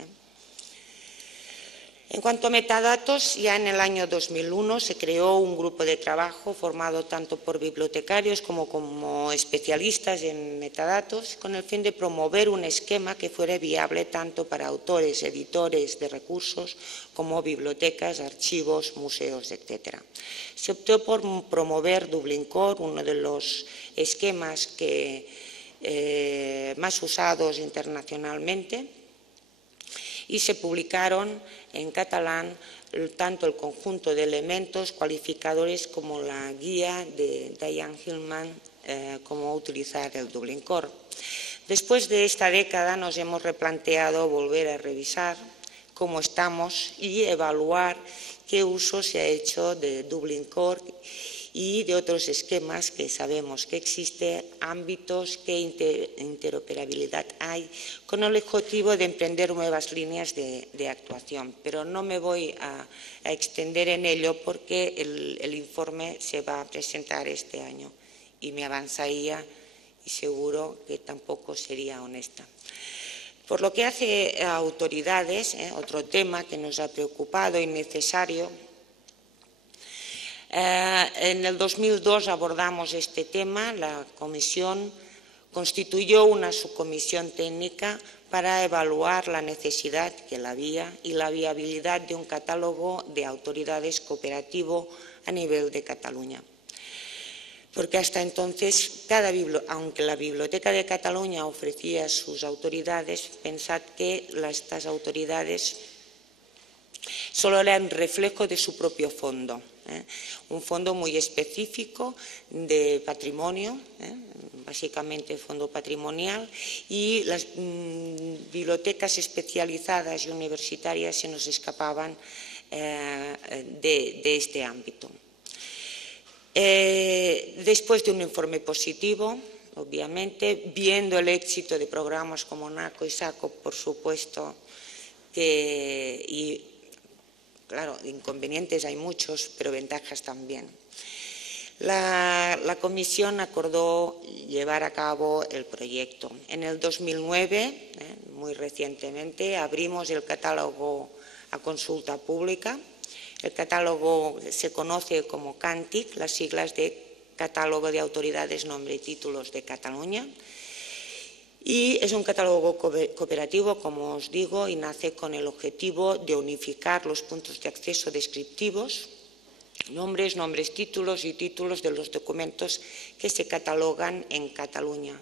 En cuanto a metadatos, ya en el año 2001 se creó un grupo de trabajo formado tanto por bibliotecarios como especialistas en metadatos, con el fin de promover un esquema que fuera viable tanto para autores, editores de recursos, como bibliotecas, archivos, museos, etc. Se optó por promover Dublin Core, uno de los esquemas más usados internacionalmente, y se publicaron en catalán tanto el conjunto de elementos cualificadores como la guía de Diane Hillman, cómo utilizar el Dublin Core. Después de esta década nos hemos replanteado volver a revisar cómo estamos y evaluar qué uso se ha hecho de Dublin Core y de otros esquemas que sabemos que existen, ámbitos, qué interoperabilidad hay, con el objetivo de emprender nuevas líneas de actuación. Pero no me voy a extender en ello porque el informe se va a presentar este año y me avanzaría y seguro que tampoco sería honesta. Por lo que hace a autoridades, otro tema que nos ha preocupado y necesario. En el 2002 abordamos este tema, la Comisión constituyó una subcomisión técnica para evaluar la necesidad, que la había, y la viabilidad de un catálogo de autoridades cooperativo a nivel de Cataluña. Porque hasta entonces, aunque la Biblioteca de Cataluña ofrecía sus autoridades, pensad que estas autoridades solo eran reflejo de su propio fondo. Un fondo muy específico de patrimonio, básicamente fondo patrimonial, y las bibliotecas especializadas y universitarias se nos escapaban de este ámbito. Después de un informe positivo, obviamente, viendo el éxito de programas como NACO y SACO, por supuesto, y claro, inconvenientes hay muchos, pero ventajas también. La Comisión acordó llevar a cabo el proyecto. En el 2009, muy recientemente, abrimos el catálogo a consulta pública. El catálogo se conoce como CANTIC, las siglas de Catálogo de Autoridades, Nombre y Títulos de Cataluña. Y es un catálogo cooperativo, como os digo, y nace con el objetivo de unificar los puntos de acceso descriptivos, nombres, títulos y títulos de los documentos que se catalogan en Cataluña.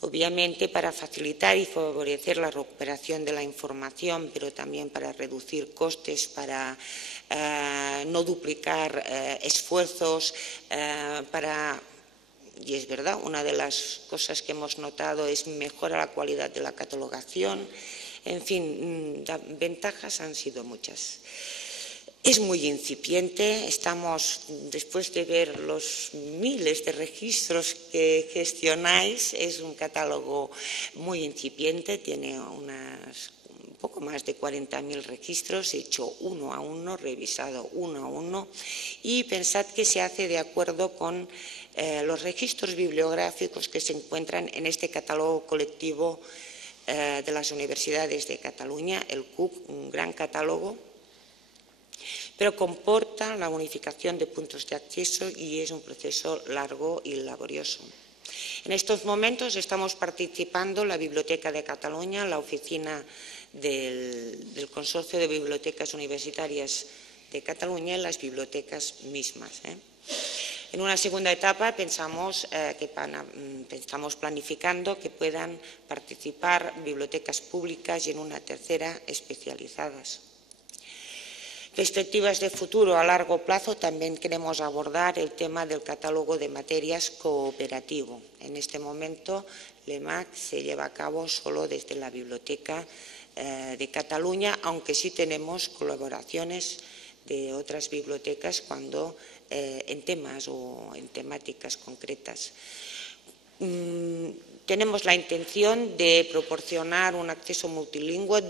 Obviamente para facilitar y favorecer la recuperación de la información, pero también para reducir costes, para no duplicar esfuerzos, y es verdad, una de las cosas que hemos notado es mejorar la calidad de la catalogación. En fin, ventajas han sido muchas. Es muy incipiente, después de ver los miles de registros que gestionáis, es un catálogo muy incipiente, tiene un poco más de 40.000 registros, hecho uno a uno, revisado uno a uno, y pensad que se hace de acuerdo con los registros bibliográficos que se encuentran en este catálogo colectivo de las universidades de Cataluña, el CUC, un gran catálogo, pero comporta la unificación de puntos de acceso y es un proceso largo y laborioso. En estos momentos estamos participando la Biblioteca de Cataluña, la oficina del Consorcio de Bibliotecas Universitarias de Cataluña y las bibliotecas mismas. En una segunda etapa estamos planificando que puedan participar bibliotecas públicas y en una tercera especializadas. Perspectivas de futuro a largo plazo, también queremos abordar el tema del catálogo de materias cooperativo. En este momento, l'EMAC se lleva a cabo solo desde la Biblioteca de Cataluña, aunque sí tenemos colaboraciones de otras bibliotecas en temas o en temáticas concretas. Tenemos la intención de proporcionar un acceso multilingüe,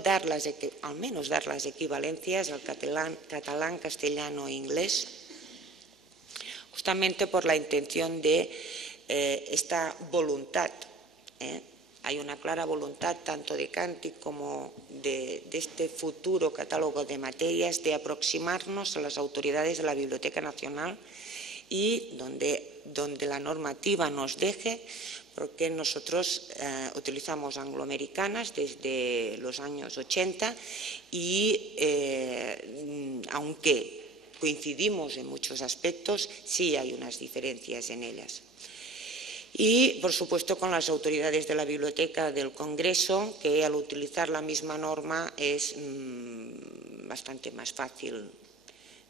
al menos dar las equivalencias al catalán, castellano e inglés, justamente por la intención de esta voluntad. Hay una clara voluntad tanto de CANTIC como de este futuro catálogo de materias de aproximarnos a las autoridades de la Biblioteca Nacional y donde la normativa nos deje, porque nosotros utilizamos angloamericanas desde los años 80 y aunque coincidimos en muchos aspectos, sí hay unas diferencias en ellas. Y, por supuesto, con las autoridades de la Biblioteca del Congreso, que al utilizar la misma norma es bastante más fácil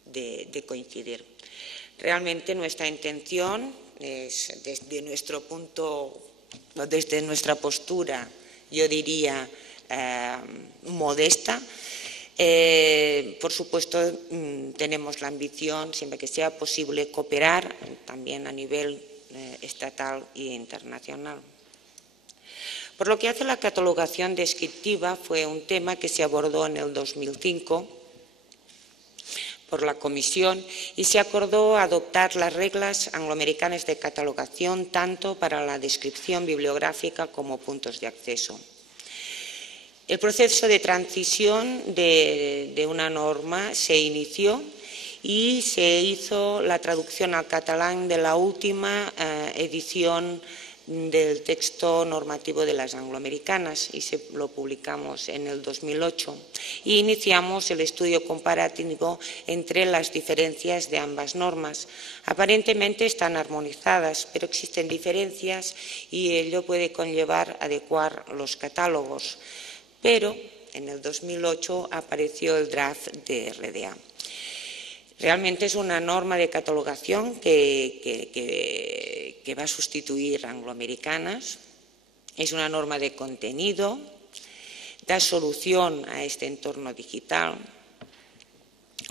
de coincidir. Realmente nuestra intención es, desde nuestra postura, yo diría, modesta. Por supuesto, tenemos la ambición, siempre que sea posible, cooperar también a nivel estatal e internacional. Por lo que hace a la catalogación descriptiva, fue un tema que se abordó en el 2005 por la Comisión y se acordó adoptar las reglas angloamericanas de catalogación tanto para la descripción bibliográfica como puntos de acceso. El proceso de transición de una norma se inició y se hizo la traducción al catalán de la última edición del texto normativo de las angloamericanas y lo publicamos en el 2008 y iniciamos el estudio comparativo entre las diferencias de ambas normas. Aparentemente están armonizadas, pero existen diferencias y ello puede conllevar adecuar los catálogos. Pero en el 2008 apareció el draft de RDA. Realmente es una norma de catalogación que va a sustituir angloamericanas, es una norma de contenido, da solución a este entorno digital,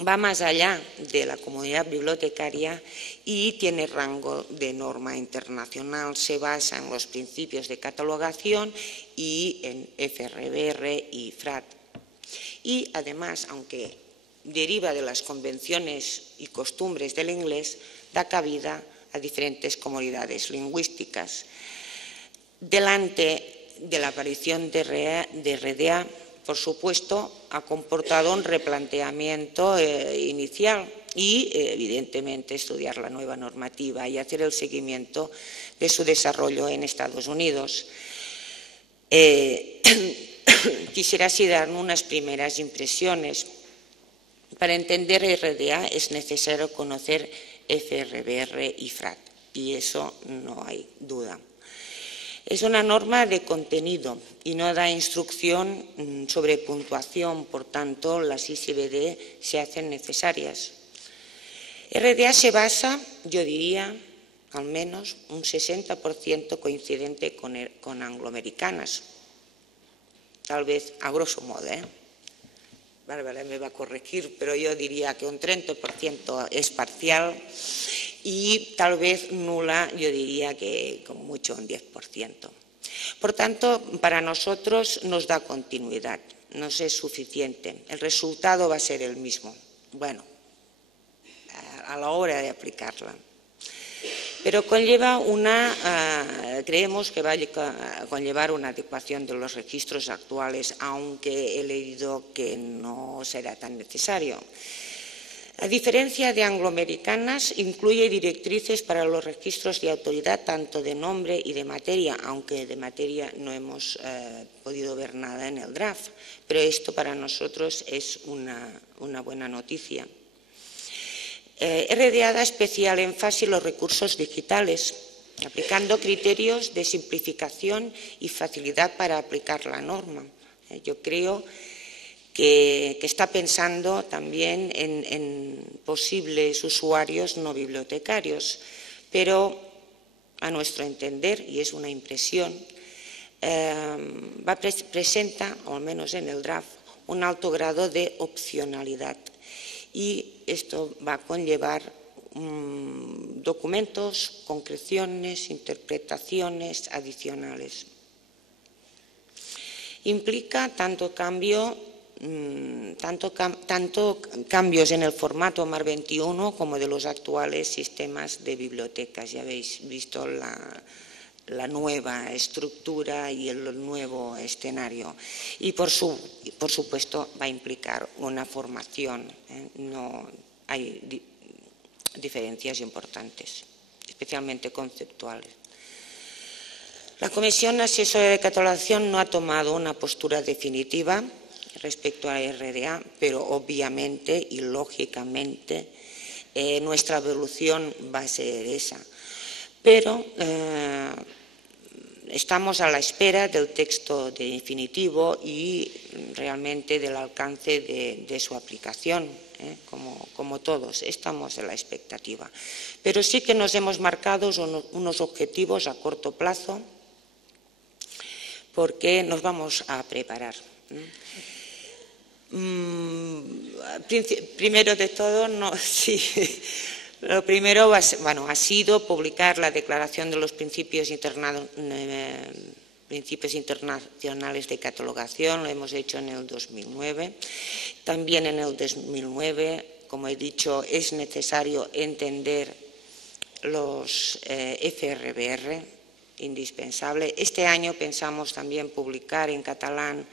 va más allá de la comunidad bibliotecaria y tiene rango de norma internacional, se basa en los principios de catalogación y en FRBR y FRAT. Y además, aunque deriva de las convenciones y costumbres del inglés, da cabida a diferentes comunidades lingüísticas. Delante de la aparición de RDA, por supuesto, ha comportado un replanteamiento inicial y, evidentemente, estudiar la nueva normativa y hacer el seguimiento de su desarrollo en Estados Unidos. Quisiera así dar unas primeras impresiones. Para entender RDA es necesario conocer FRBR y FRAD, y eso no hay duda. Es una norma de contenido y no da instrucción sobre puntuación, por tanto, las ISBD se hacen necesarias. RDA se basa, yo diría, al menos un 60% coincidente con angloamericanas, tal vez a grosso modo, Bárbara me va a corregir, pero yo diría que un 30% es parcial y tal vez nula, yo diría que como mucho un 10%. Por tanto, para nosotros nos da continuidad, nos es suficiente. El resultado va a ser el mismo, bueno, a la hora de aplicarla. Pero conlleva creemos que va a conllevar una adecuación de los registros actuales, aunque he leído que no será tan necesario. A diferencia de angloamericanas, incluye directrices para los registros de autoridad tanto de nombre y de materia, aunque de materia no hemos podido ver nada en el draft, pero esto para nosotros es una buena noticia. RDA da especial énfasis en los recursos digitales, aplicando criterios de simplificación y facilidad para aplicar la norma. Yo creo que está pensando también en posibles usuarios no bibliotecarios, pero a nuestro entender, y es una impresión, presenta, o al menos en el draft, un alto grado de opcionalidad. Y esto va a conllevar documentos, concreciones, interpretaciones adicionales. Implica tanto cambios en el formato MAR 21 como de los actuales sistemas de bibliotecas. Ya habéis visto la nueva estructura y el nuevo escenario. Y por supuesto va a implicar una formación. No hay diferencias importantes, especialmente conceptuales. La Comisión Asesora de Catalogación no ha tomado una postura definitiva respecto a RDA, pero obviamente y lógicamente nuestra evolución va a ser esa. Pero estamos a la espera del texto definitivo y realmente del alcance de su aplicación, como todos, estamos en la expectativa. Pero sí que nos hemos marcado unos objetivos a corto plazo porque nos vamos a preparar. Primero de todo, lo primero ha sido publicar la Declaración de los Principios Internacionales de Catalogación, lo hemos hecho en el 2009. También en el 2009, como he dicho, es necesario entender los FRBR, indispensable. Este año pensamos también publicar en catalán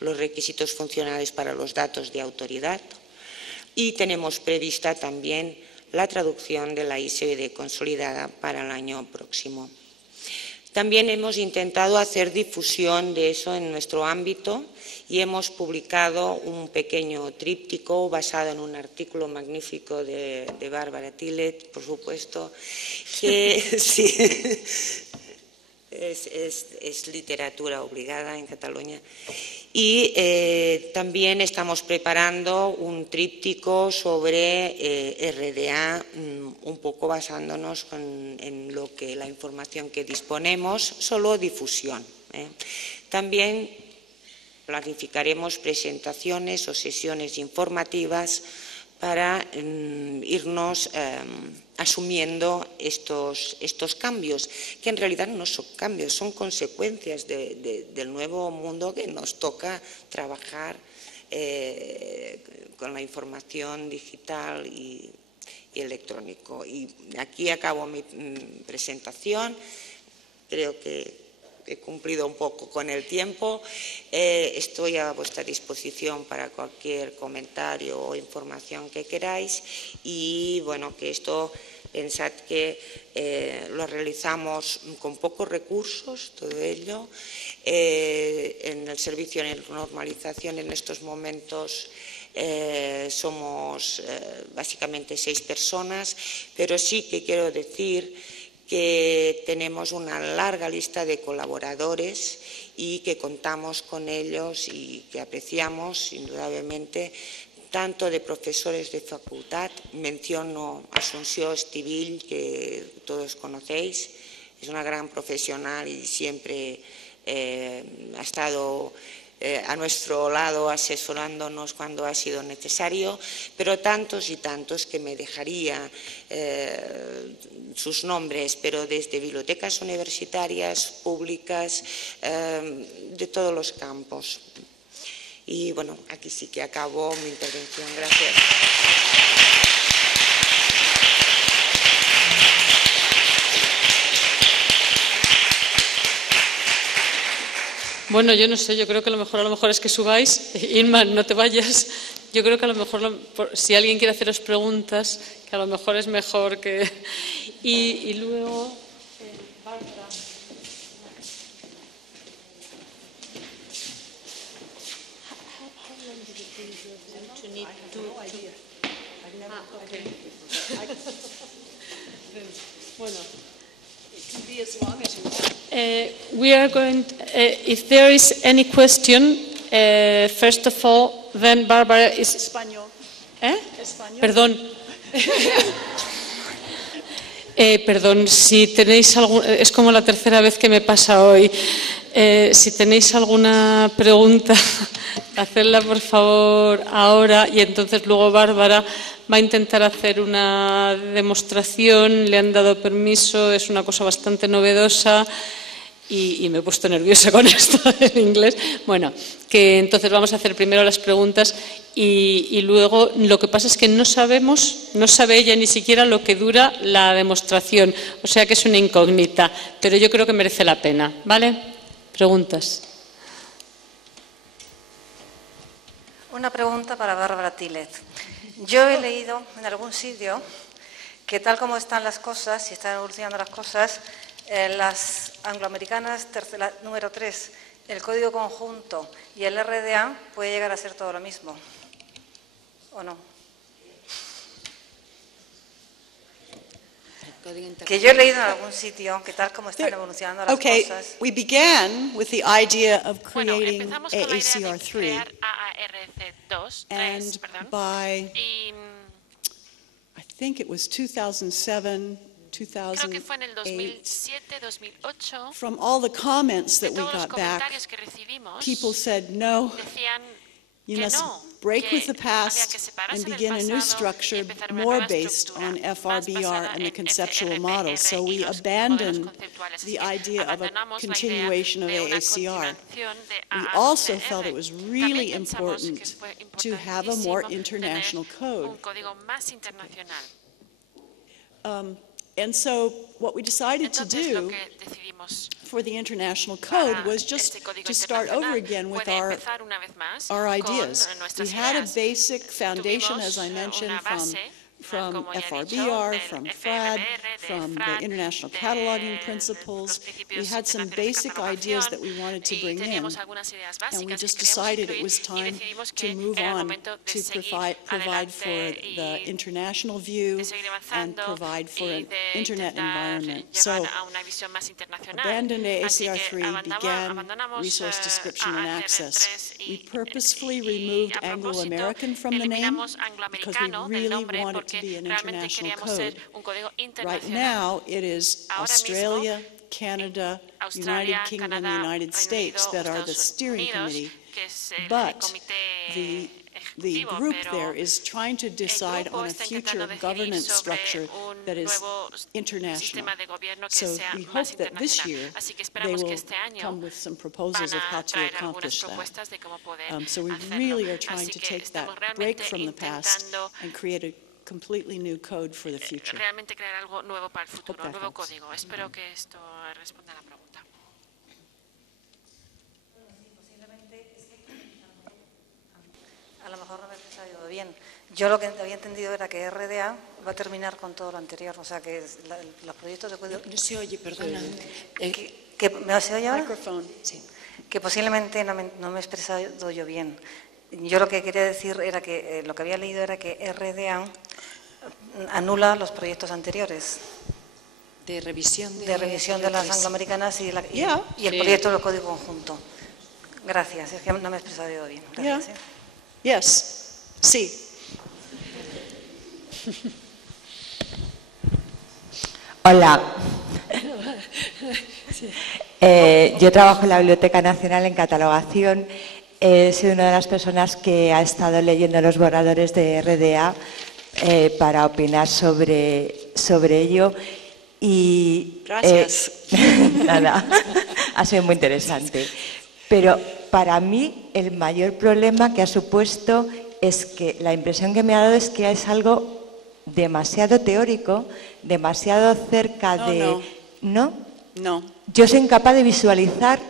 los requisitos funcionales para los datos de autoridad y tenemos prevista también la traducción de la ISBD consolidada para el año próximo. También hemos intentado hacer difusión de eso en nuestro ámbito y hemos publicado un pequeño tríptico basado en un artículo magnífico de Bárbara Tillet, por supuesto, que sí, es literatura obligada en Cataluña. Y también estamos preparando un tríptico sobre RDA, un poco basándonos en la información que disponemos, solo difusión. También planificaremos presentaciones o sesiones informativas para irnos asumiendo estos cambios, que en realidad no son cambios, son consecuencias del nuevo mundo que nos toca trabajar con la información digital y electrónico. Y aquí acabo mi presentación. Creo que he cumplido un poco con el tiempo. Estoy a vuestra disposición para cualquier comentario o información que queráis. Y bueno, que esto, pensad que lo realizamos con pocos recursos, todo ello. En el servicio de normalización en estos momentos somos básicamente 6 personas, pero sí que quiero decir que tenemos una larga lista de colaboradores y que contamos con ellos y que apreciamos indudablemente, tanto de profesores de facultad. Menciono a Asunción Estivill, que todos conocéis, es una gran profesional y siempre ha estado a nuestro lado asesorándonos cuando ha sido necesario, pero tantos y tantos que me dejaría sus nombres, pero desde bibliotecas universitarias, públicas, de todos los campos. Y bueno, aquí sí que acabo mi intervención. Gracias. Bueno, yo no sé, yo creo que a lo mejor es que subáis. Inma, no te vayas. Yo creo que a lo mejor, si alguien quiere haceros preguntas, que a lo mejor es mejor que... Y luego... Bárbara. Bueno. We are going to, if there is any question, first of all, then Barbara is... Español. Español. Perdón. Perdón, si tenéis algún... Es como la tercera vez que me pasa hoy. Si tenéis alguna pregunta, hacedla por favor ahora y entonces luego Bárbara va a intentar hacer una demostración, le han dado permiso, es una cosa bastante novedosa y me he puesto nerviosa con esto en inglés. Bueno, que entonces vamos a hacer primero las preguntas y luego lo que pasa es que no sabe ella ni siquiera lo que dura la demostración, o sea que es una incógnita, pero yo creo que merece la pena, ¿vale? Preguntas. Una pregunta para Bárbara Tílez. Yo he leído en algún sitio que tal como están las cosas, si están evolucionando las cosas, las angloamericanas número 3, el código conjunto y el RDA puede llegar a ser todo lo mismo, ¿o no? Que yo he leído en algún sitio que tal como están evolucionando las cosas... We began with the idea of creating empezamos con la idea de AACR3, crear AARC2, and by, I think it was 2007, creo que fue en el 2008, 2007, 2008, from all the comments de that we todos los got back, comentarios que recibimos, people said, no, decían you que must no, break que with the había que past separarse and del begin a new pasado y structure empezar una more nueva based estructura, on más FRBR basada and the en conceptual FRBR model. y So we los modelos abandoned conceptuales. the Así que idea of a abandonamos la idea continuation of de una AACR. continuación de We AACR. also felt it was really También pensamos que important fue to have a more importantísimo international tener code. un código más internacional. And so what we decided to Entonces, lo do que decidimos for the international code para was just este código to start over internacional again with fue de empezar una vez más our con ideas. We nuestras had a ideas. basic foundation, Tuvimos as I mentioned, una base, from como ya he dicho, FRBR, del from FRBR, FRAD, de from FRAD, the international de cataloging los principles. We principios had some internacionales de basic ideas that catalogación we wanted to y bring in, teníamos algunas ideas and we básicas que just queríamos decided it incluir was y time decidimos to que move era el on momento de to seguir provide for adelante the y international view de seguir and avanzando provide for y an de internet intentar environment. llegar So a una visión más internacional. abandoned Así que AACR3 began abandonamos resource description and access. AACR3 We purposefully removed Anglo-American from the name eliminamos because we angloamericano del really nombre want it to porque be an realmente international queríamos code. ser un código Right internacional. now, it is Ahora Australia, mismo, Canada, Australia, United Kingdom, Canadá, United Reino States Unido, that are the Estados steering Unidos, committee, que es el but comité the ejecutivo, group pero there is trying to decide grupo on a está future intentando decidir governance sobre structure that is nuevo international. sistema de gobierno que So sea we más hope that this internacional. year Así que they esperamos que will este año come with some van proposals of how a to traer algunas accomplish that. propuestas de cómo poder So we hacerlo. really are trying Así to que take that estamos break realmente from the past intentando and create a completely new code for the future. realmente crear algo nuevo para el futuro, that un nuevo helps. código. Espero que esto responda a la pregunta. A lo mejor no me he expresado bien. Yo lo que había entendido era que RDA va a terminar con todo lo anterior, o sea que los proyectos de código... No se oye, perdona. ¿Me se oye ahora? Microphone. Sí. Que posiblemente no me he expresado yo bien. Yo lo que quería decir era que lo que había leído era que RDA anula los proyectos anteriores De revisión de las angloamericanas y el Sí. proyecto del código conjunto. Gracias, es que no me he expresado yo bien. Gracias. Yes. Sí. Hola. Yo trabajo en la Biblioteca Nacional en catalogación. He sido una de las personas que ha estado leyendo los borradores de RDA para opinar sobre ello. Y, Gracias. Nada, ha sido muy interesante. Pero para mí el mayor problema que ha supuesto es que la impresión que me ha dado es que es algo demasiado teórico, demasiado cerca de... ¿No? No. Yo soy incapaz de visualizar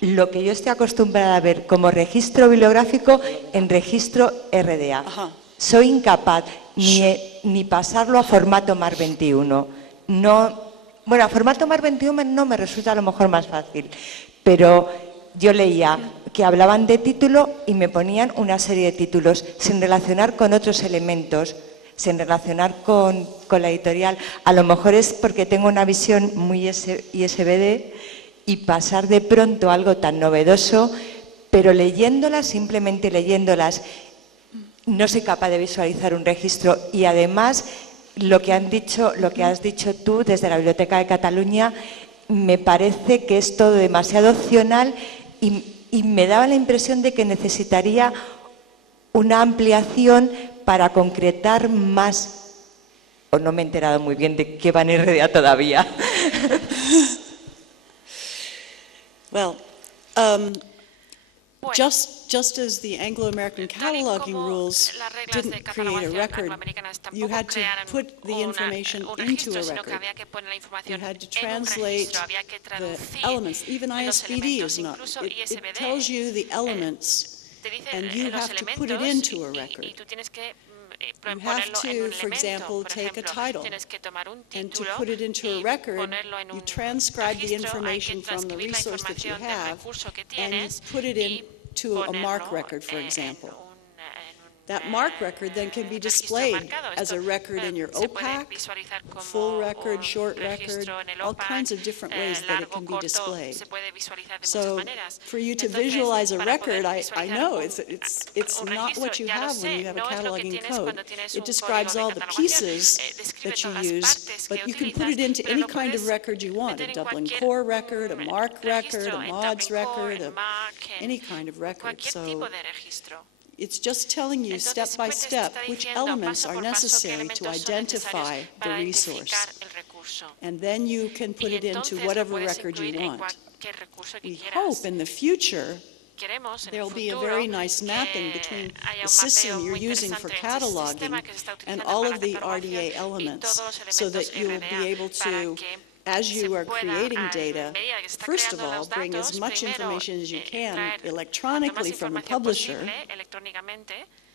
lo que yo estoy acostumbrada a ver como registro bibliográfico en registro RDA. Ajá. Soy incapaz ni pasarlo a formato MAR 21. No, bueno, a formato MAR 21 no me resulta a lo mejor más fácil, pero yo leía que hablaban de título y me ponían una serie de títulos sin relacionar con otros elementos, sin relacionar con la editorial. A lo mejor es porque tengo una visión muy ISBD y pasar de pronto a algo tan novedoso, pero leyéndolas, simplemente leyéndolas, no soy capaz de visualizar un registro. Y además, lo que has dicho tú desde la Biblioteca de Cataluña, me parece que es todo demasiado opcional y me daba la impresión de que necesitaría una ampliación para concretar más. O no me he enterado muy bien de qué va en RDA todavía. Well, just as the Anglo-American cataloging rules didn't create a record, you had to put the information into a record. You had to translate the elements. Even ISBD is not. It tells you the elements, and you have to put it into a record. You have to, for example, take a title, and to put it into a record, you transcribe the information from the resource that you have, and you put it into a MARC record, for example. That MARC record then can be displayed as a record in your OPAC, full record, short record, all kinds of different ways that it can be displayed. So for you to visualize a record, I know it's not what you have when you have a cataloging code. It describes all the pieces that you use, but you can put it into any kind of record you want, a Dublin Core record, a MARC record, a MODS record, any kind of record. So it's just telling you step by step which elements are necessary to identify the resource. And then you can put it into whatever record you want. We hope in the future there will be a very nice mapping between the system you're using for cataloging and all of the RDA elements, so that you will be able to, as you are creating data, first of all, bring as much information as you can electronically from the publisher,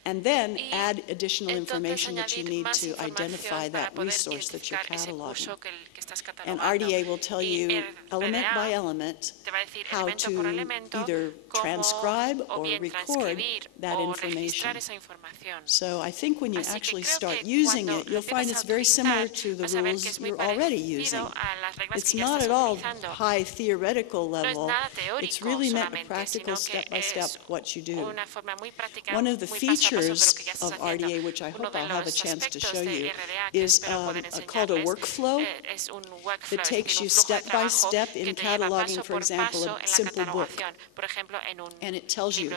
and then add additional information that you need to identify that resource that you're cataloging. And RDA will tell you, element by element, how to either transcribe or record that information. So I think when you actually start using it, you'll find it's very similar to the rules you're already using. It's not at all high theoretical level. It's really meant a practical step-by-step what you do. One of the features of RDA, which I hope I'll have a chance to show you, is called a workflow that takes you step by step in cataloging, for example, a simple book. And it tells you,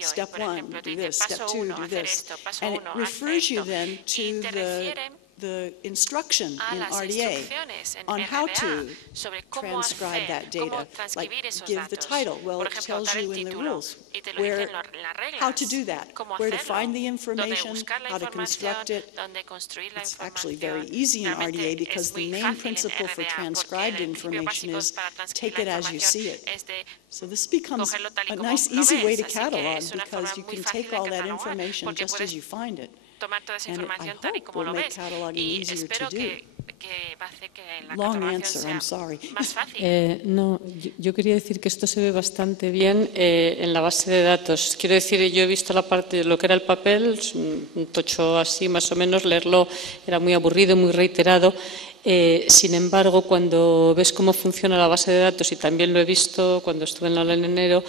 step one, do this, step two, do this. And it refers you then to the the instruction a in las RDA instrucciones en on how RDA to sobre cómo transcribe that hacer, cómo data. Like, transcribir esos give the datos. title. Well, Por it ejemplo, tells dar you el in the título rules y te lo where, dicen en las reglas, how to do that, cómo where to hacerlo, find the dónde information, buscar la how to construct it. dónde construir la It's actually información. very easy in Realmente RDA because es the muy main fácil en principle for RDA, porque transcribed el principio information básico is para transcribir take la it as you see información it. es de So this becomes cogerlo tal y a como nice, lo easy way ves, to así que catalog es una because forma you muy can fácil take de all that catalogar, information porque just as puedes you find it. tomar toda esa And I información tal y hope como will lo make ves. cataloging Y easier to espero do. que va a hacer que la Long catalogación answer, I'm sea sorry. más fácil. No, yo quería decir que esto se ve bastante bien en la base de datos. Quiero decir, yo he visto la parte de lo que era el papel, un tocho así más o menos, leerlo era muy aburrido, muy reiterado. Sin embargo, cuando ves cómo funciona la base de datos, y también lo he visto cuando estuve en la aula en enero,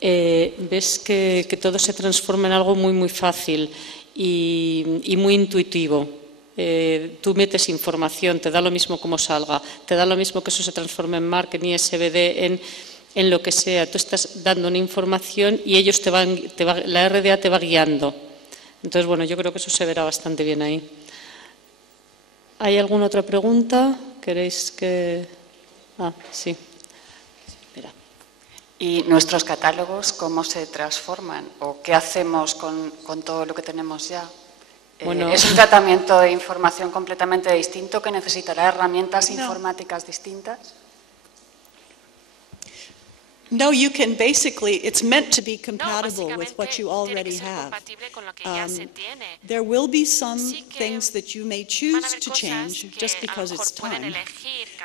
ves que todo se transforma en algo muy, muy fácil y muy intuitivo. Tú metes información, te da lo mismo como salga, te da lo mismo que eso se transforme en MARC, en ISBD, en lo que sea. Tú estás dando una información y ellos la RDA te va guiando. Entonces, bueno, yo creo que eso se verá bastante bien ahí. ¿Hay alguna otra pregunta? ¿Queréis que...? Sí. Espera. ¿Y nuestros catálogos cómo se transforman? ¿O qué hacemos con todo lo que tenemos ya? Bueno, ¿Es un tratamiento de información completamente distinto que necesitará herramientas informáticas distintas? No, you can basically, it's meant to be compatible with what you already have. There will be some things that you may choose to change just because it's time.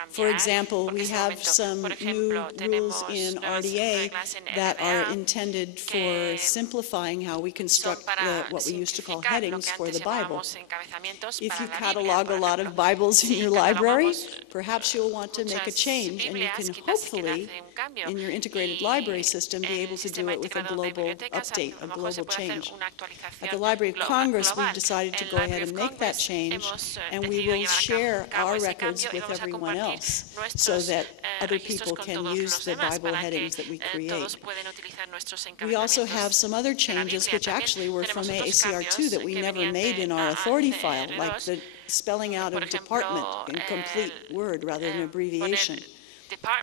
For example, we have some new rules in RDA that are intended for simplifying how we construct what we used to call headings for the Bible. If you catalog a lot of Bibles in your library, perhaps you'll want to make a change, and you can hopefully, in your integrated library system, be able to do it with a global update, a global change. At the Library of Congress, we've decided to go ahead and make that change, and we will share our records with everyone else so that other people can use the Bible headings that we create. We also have some other changes which actually were from AACR2 that we never made in our authority file, like the spelling out of department in complete word rather than abbreviation.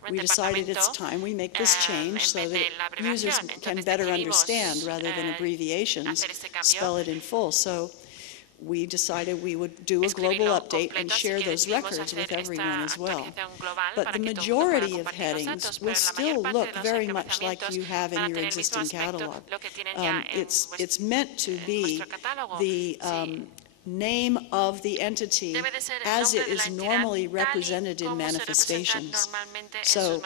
We decided it's time we make this change so that users can better understand rather than abbreviations, spell it in full. So we decided we would do a global update and share those records with everyone as well. But the majority of headings will still look very much like you have in your existing catalog. It's meant to be the name of the entity as it is normally represented in manifestations. So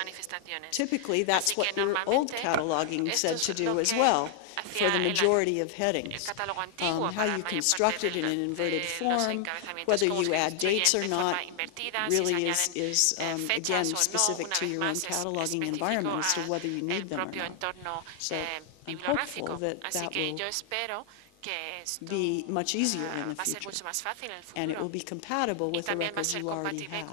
typically that's what your old cataloging said to do as well for the majority of headings. How you construct it in an inverted form, whether you add dates or not, really is again, specific to your own cataloging environment as to whether you need them or not. So I'm hopeful that that will be much easier in the future, and it will be compatible with the records you already have.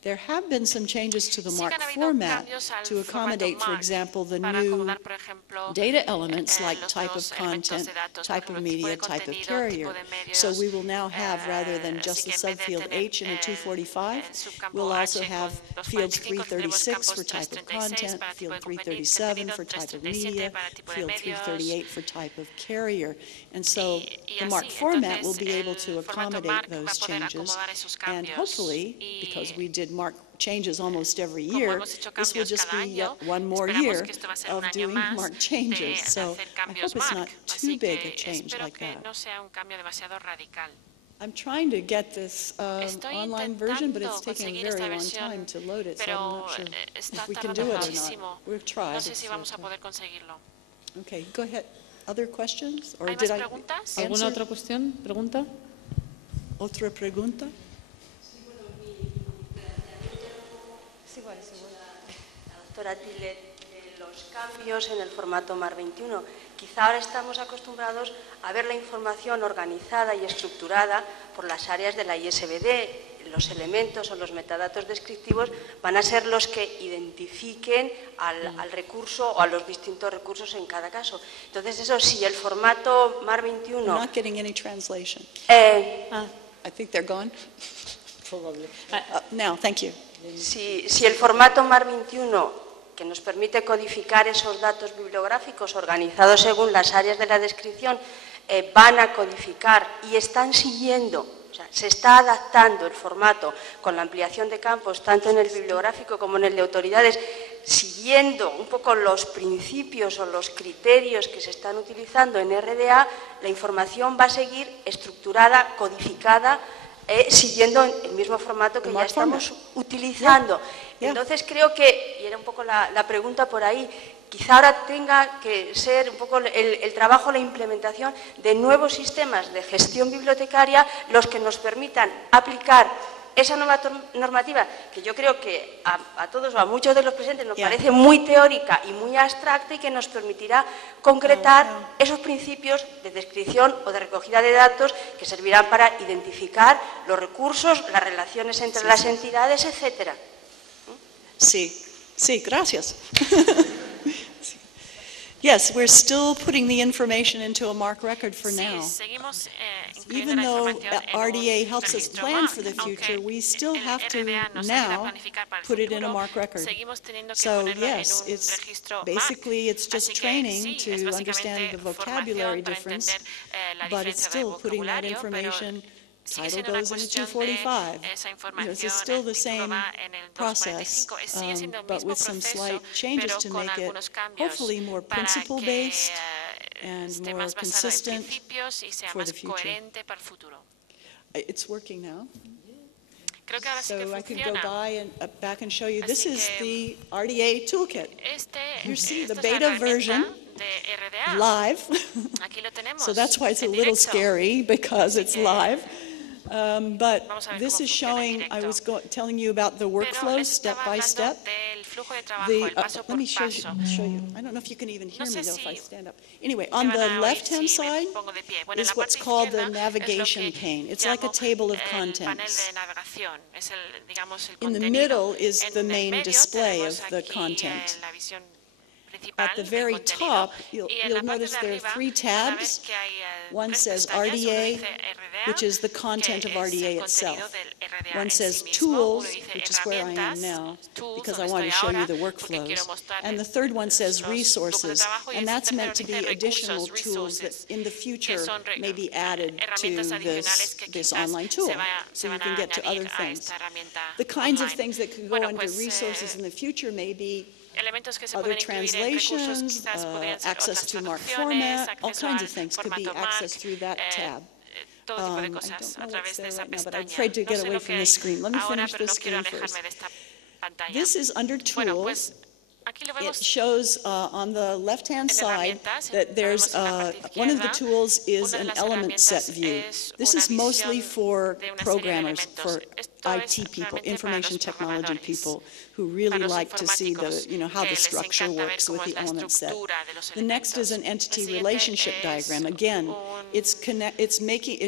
There have been some changes to the MARC format to accommodate, for example, the new data elements like type of content, type of media, type of carrier. So we will now have, rather than just the subfield H in a 245, we'll also have fields 336 for type of content, field 337 for type of media, field 338 for type of carrier. And so the MARC format will be able to accommodate those changes, and hopefully, because we did MARC changes almost every year, this will just be yet one more year of doing MARC changes. So I hope it's not too big a change like that. I'm trying to get this online version, but it's taking a very long time to load it, so I'm not sure if we can do it or not. We've tried. Okay, go ahead. Other questions? Or did I answer? ¿Alguna otra cuestión? ¿Pregunta? ¿Otra pregunta? Sí, bueno. La doctora Tilet, los cambios en el formato MARC 21. Quizá ahora estamos acostumbrados a ver la información organizada y estructurada por las áreas de la ISBD. Los elementos o los metadatos descriptivos van a ser los que identifiquen al recurso o a los distintos recursos en cada caso. Entonces, eso sí, el formato MARC 21... We're not getting any translation. I think they're gone. Now, thank you. Si el formato MAR 21, que nos permite codificar esos datos bibliográficos organizados según las áreas de la descripción, van a codificar y están siguiendo, o sea, se está adaptando el formato con la ampliación de campos, tanto en el bibliográfico como en el de autoridades, siguiendo un poco los principios o los criterios que se están utilizando en RDA, la información va a seguir estructurada, codificada, siguiendo el mismo formato que ya estamos utilizando. Entonces creo que, y era un poco la pregunta por ahí, quizá ahora tenga que ser un poco el trabajo, la implementación de nuevos sistemas de gestión bibliotecaria los que nos permitan aplicar esa nueva normativa, que yo creo que a todos o a muchos de los presentes nos parece muy teórica y muy abstracta y que nos permitirá concretar esos principios de descripción o de recogida de datos que servirán para identificar los recursos, las relaciones entre las entidades, etcétera. Sí, gracias. Yes, we're still putting the information into a MARC record for now. Even though RDA helps us plan for the future, we still have to now put it in a MARC record. So yes, it's just training to understand the vocabulary difference, but it's still putting that information. Title goes into 245. It's still the same process, but with some slight changes to make it hopefully more principle-based and more consistent for the future. It's working now. So I could go by and back and show you. This is the RDA toolkit. You see the beta version live. So that's why it's a little scary, because it's live. But this is showing, I was telling you about the workflow step by step. Let me show you. I don't know if you can even hear me though if I stand up. Anyway, on the left-hand side is what's called the navigation pane. It's like a table of contents. In the middle is the main display of the content. At the very top, you'll notice there are 3 tabs. One says RDA, which is the content of RDA itself. One says Tools, which is where I am now, because I want to show you the workflows. And the third one says Resources, and that's meant to be additional tools that in the future may be added to this online tool, so you can get to other things. The kinds of things that could go under Resources in the future may be other translations, access to MARC format, all kinds of things could be accessed through that tab. I don't know what's there right now, but I'm afraid to get away from the screen. Let me finish this screen first. This is under Tools. It shows on the left-hand side that there's one of the tools is an element set view. This is mostly for programmers, for IT people, information technology people who really like to see how the structure works with the element set. The next is an entity relationship diagram. Again, it's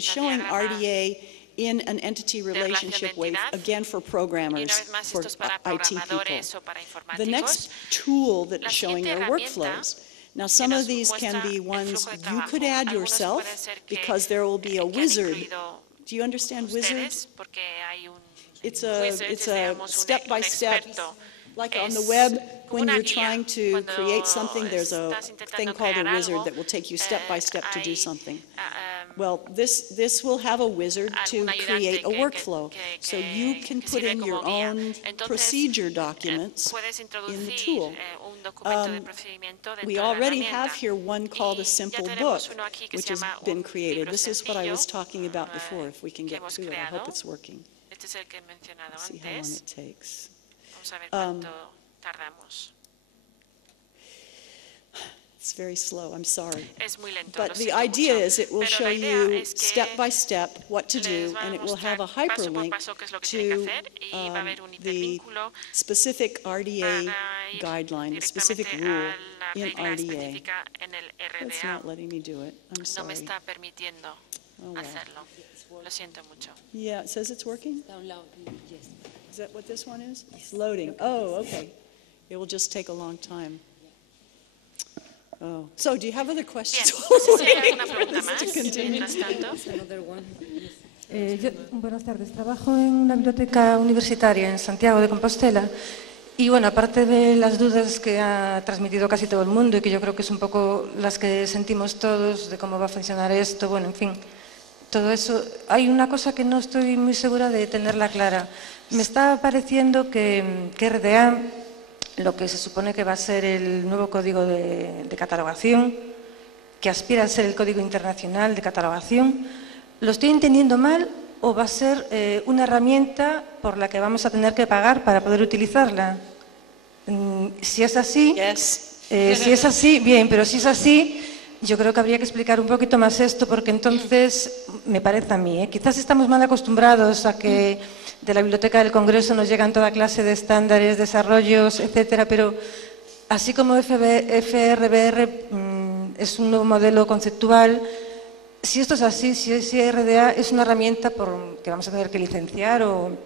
showing RDA in an entity relationship way, again for programmers, for IT people. The next tool that is showing are workflows. Now some of these can be ones you could add yourself, because there will be a wizard. Do you understand wizards? It's a step-by-step, like on the web, when you're trying to create something, there's a thing called a wizard that will take you step-by-step to do something. Well, this will have a wizard to create a workflow, so you can put in your own procedure documents in the tool. We already have here one called a simple book, which has been created. This is what I was talking about before, if we can get to it. I hope it's working. Let's see how long it takes. It's very slow, I'm sorry. But the idea is it will show you step by step what to do, and it will have a hyperlink to the specific RDA guideline, the specific rule in RDA. It's not letting me do it. I'm sorry. Oh, well. Yeah, it says it's working? Is that what this one is? It's loading. Oh, okay. It will just take a long time. Oh. So, do you have other questions? To continue? Buenas tardes. Trabajo en una biblioteca universitaria en Santiago de Compostela y, bueno, aparte de las dudas que ha transmitido casi todo el mundo y que yo creo que es un poco las que sentimos todos de cómo va a funcionar esto, bueno, en fin, todo eso, hay una cosa que no estoy muy segura de tenerla clara. Me está pareciendo que RDA, lo que se supone que va a ser el nuevo código de catalogación, que aspira a ser el código internacional de catalogación, ¿lo estoy entendiendo mal o va a ser una herramienta por la que vamos a tener que pagar para poder utilizarla? Si es así, bien, pero si es así, yo creo que habría que explicar un poquito más esto, porque entonces, me parece a mí, quizás estamos mal acostumbrados a que de la Biblioteca del Congreso nos llegan toda clase de estándares, desarrollos, etcétera, pero así como FRBR es un nuevo modelo conceptual, si esto es así, si RDA es una herramienta que vamos a tener que licenciar o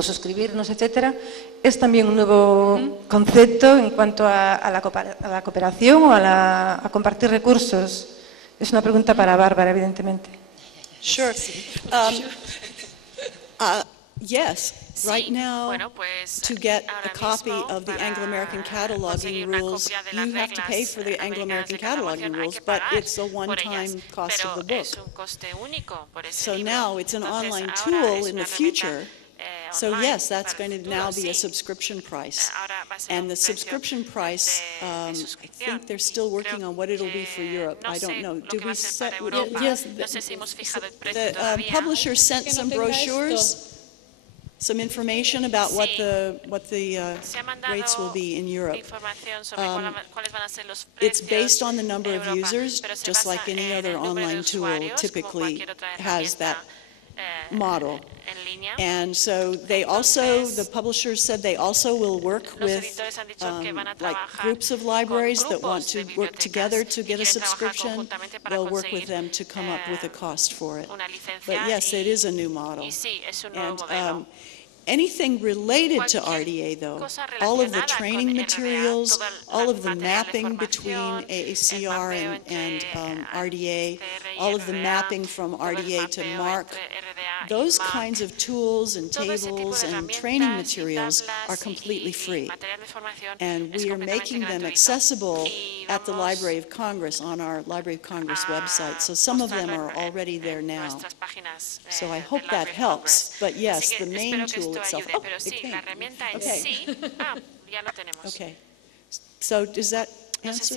suscribirnos, etcétera, es también un nuevo concepto en cuanto a la cooperación o a compartir recursos. Es una pregunta para Bárbara, evidentemente. Sure. Yes, right now, to get a copy of the Anglo-American cataloging rules, you have to pay for the Anglo-American cataloging rules, but it's a one-time cost of the book. So now it's an online tool in the future. So yes, that's going to now be a subscription price. And the subscription price, I think they're still working on what it'll be for Europe. I don't know. Did we set? Yes, the publisher sent some brochures. Some information about what the rates will be in Europe. It's based on the number of users, just like any other online tool typically has that model. And so they also, the publishers said they also will work with like groups of libraries that want to work together to get a subscription. They'll work with them to come up with a cost for it. But yes, it is a new model. And anything related to RDA, though, all of the training materials, all of the mapping between AACR and RDA, all of the mapping from RDA to MARC, those kinds of tools and tables and training materials are completely free. And we are making them accessible at the Library of Congress on our Library of Congress website. So some of them are already there now. So I hope that helps. But yes, the main tool itself. Oh, it came. Okay. Okay. So does that answer?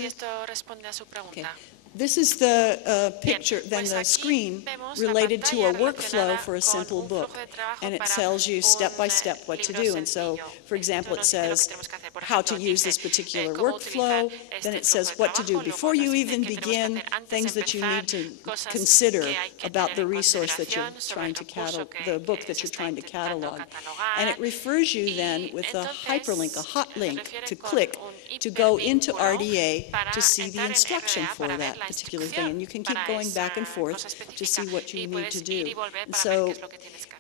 Okay. This is the picture, then the screen related to a workflow for a simple book. And it tells you step by step what to do. And so, for example, it says how to use this particular workflow. Then it says what to do before you even begin, things that you need to consider about the resource that you're trying to catalog, the book that you're trying to catalog. And it refers you then with a hyperlink, a hot link to click to go into RDA to see the instruction for that particular thing. And you can keep going back and forth to see what you need to do. And so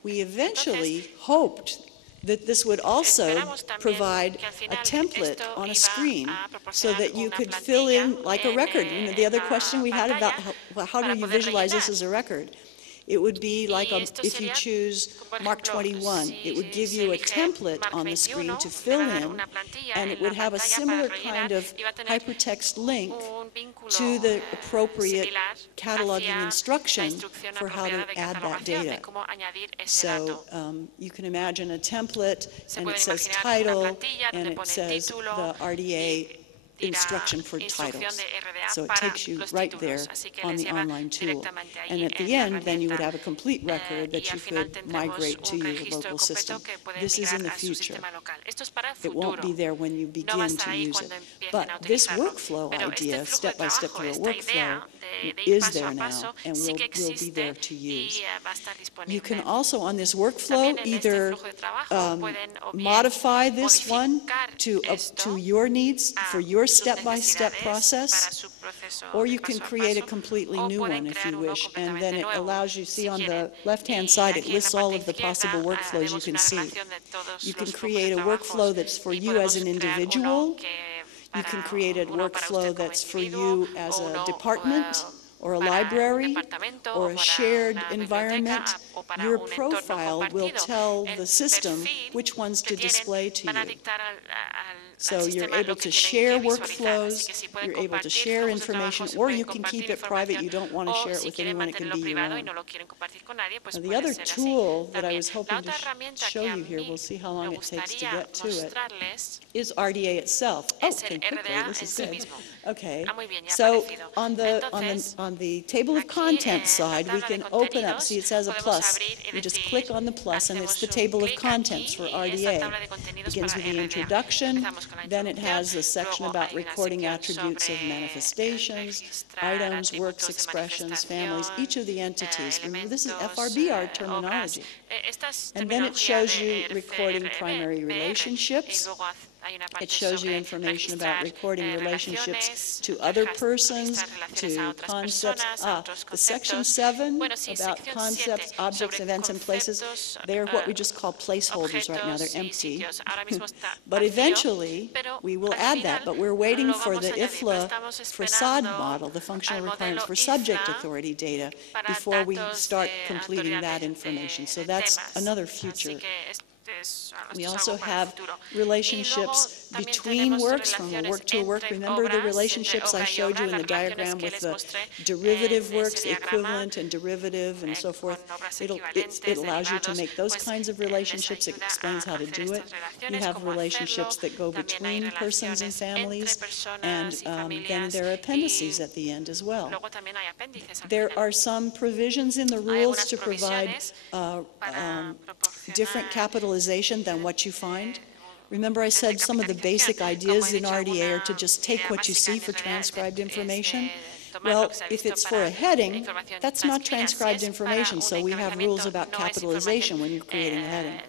we eventually hoped that this would also provide a template on a screen so that you could fill in like a record. You know, the other question we had about how do you visualize this as a record? It would be like if you choose Mark 21, it would give you a template on the screen to fill in, and it would have a similar kind of hypertext link to the appropriate cataloging instruction for how to add that data. So you can imagine a template, and it says title, and it says the RDA instruction for titles. So it takes you right there on the online tool. And at the end, then you would have a complete record that you could migrate to your local system. This is in the future. It won't be there when you begin to use it. But this workflow idea, step-by-step through a workflow, is there now and will be there to use. You can also, on this workflow, either modify this one to your needs for your step-by-step process, or you can create a completely new one if you wish, and then it allows you, see on the left-hand side, it lists all of the possible workflows you can see. You can create a workflow that's for you as an individual. You can create a workflow that's for you as a department or a library or a shared environment, your profile will tell the system which ones to display to you. So you're able to share workflows, you're able to share information, or you can keep it private. You don't want to share it with anyone, it can be your own. Now, the other tool that I was hoping to show you here, we'll see how long it takes to get to it, is RDA itself. Oh, okay, quickly, this is good. Okay, so on the table of contents side, we can open up, see it says a plus. You just click on the plus, and it's the table of contents for RDA. It begins with the introduction, then it has a section about recording attributes of manifestations, items, works, expressions, families, each of the entities. Remember, this is FRBR terminology. And then it shows you recording primary relationships. It shows you information about recording relationships to other persons, to concepts. The section 7 about concepts, objects, events, and places, they're what we just call placeholders right now. They're empty. But eventually, we will add that. But we're waiting for the IFLA facade model, the functional requirements for subject authority data, before we start completing that information. So that's another future. We also have relationships between works, from a work to a work. Remember the relationships I showed you in the diagram with the derivative works, the equivalent and derivative and so forth? It allows you to make those kinds of relationships. It explains how to do it. You have relationships that go between persons and families, and then there are appendices at the end as well. There are some provisions in the rules to provide different capitalization than what you find. Remember I said some of the basic ideas in RDA are to just take what you see for transcribed information? Well, if it's for a heading, that's not transcribed information, so we have rules about capitalization when you're creating a heading,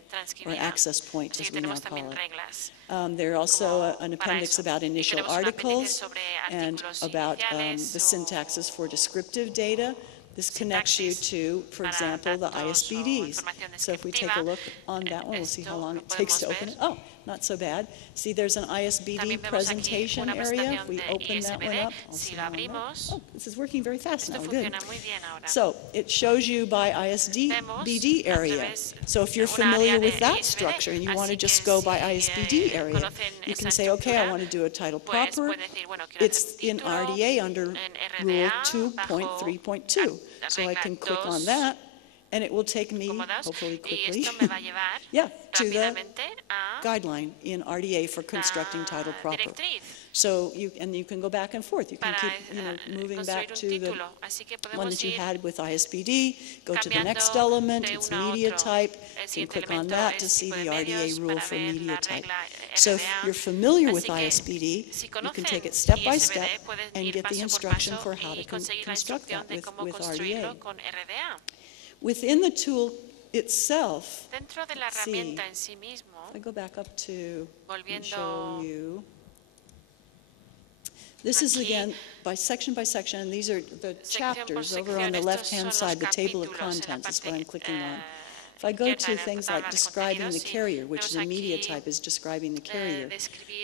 or access point, as we now call it. There's also an appendix about initial articles and about the syntaxes for descriptive data. This connects you to, for example, the ISBDs. So if we take a look on that one, we'll see how long it takes to open it. Oh, not so bad. See, there's an ISBD presentation area. If we open that one up, I'll see how long. Oh, this is working very fast now. Good. So it shows you by ISBD area. So if you're familiar with that structure and you want to just go by ISBD area, you can say, okay, I want to do a title proper. It's in RDA under Rule 2.3.2. So I can click on that, and it will take me, hopefully quickly, yeah, to the guideline in RDA for constructing title proper. So you can go back and forth. You can keep moving back to the one that you had with ISBD, go to the next element, it's media type. You can click on that to see the RDA rule for media type. So if you're familiar with ISBD, you can take it step by step and get the instruction for how to construct that with RDA. Within the tool itself, see, if I go back up to show you, this is again by section, and these are the chapters over on the left-hand side, the table of contents is what I'm clicking on. If I go to things like describing the carrier, which is a media type, is describing the carrier,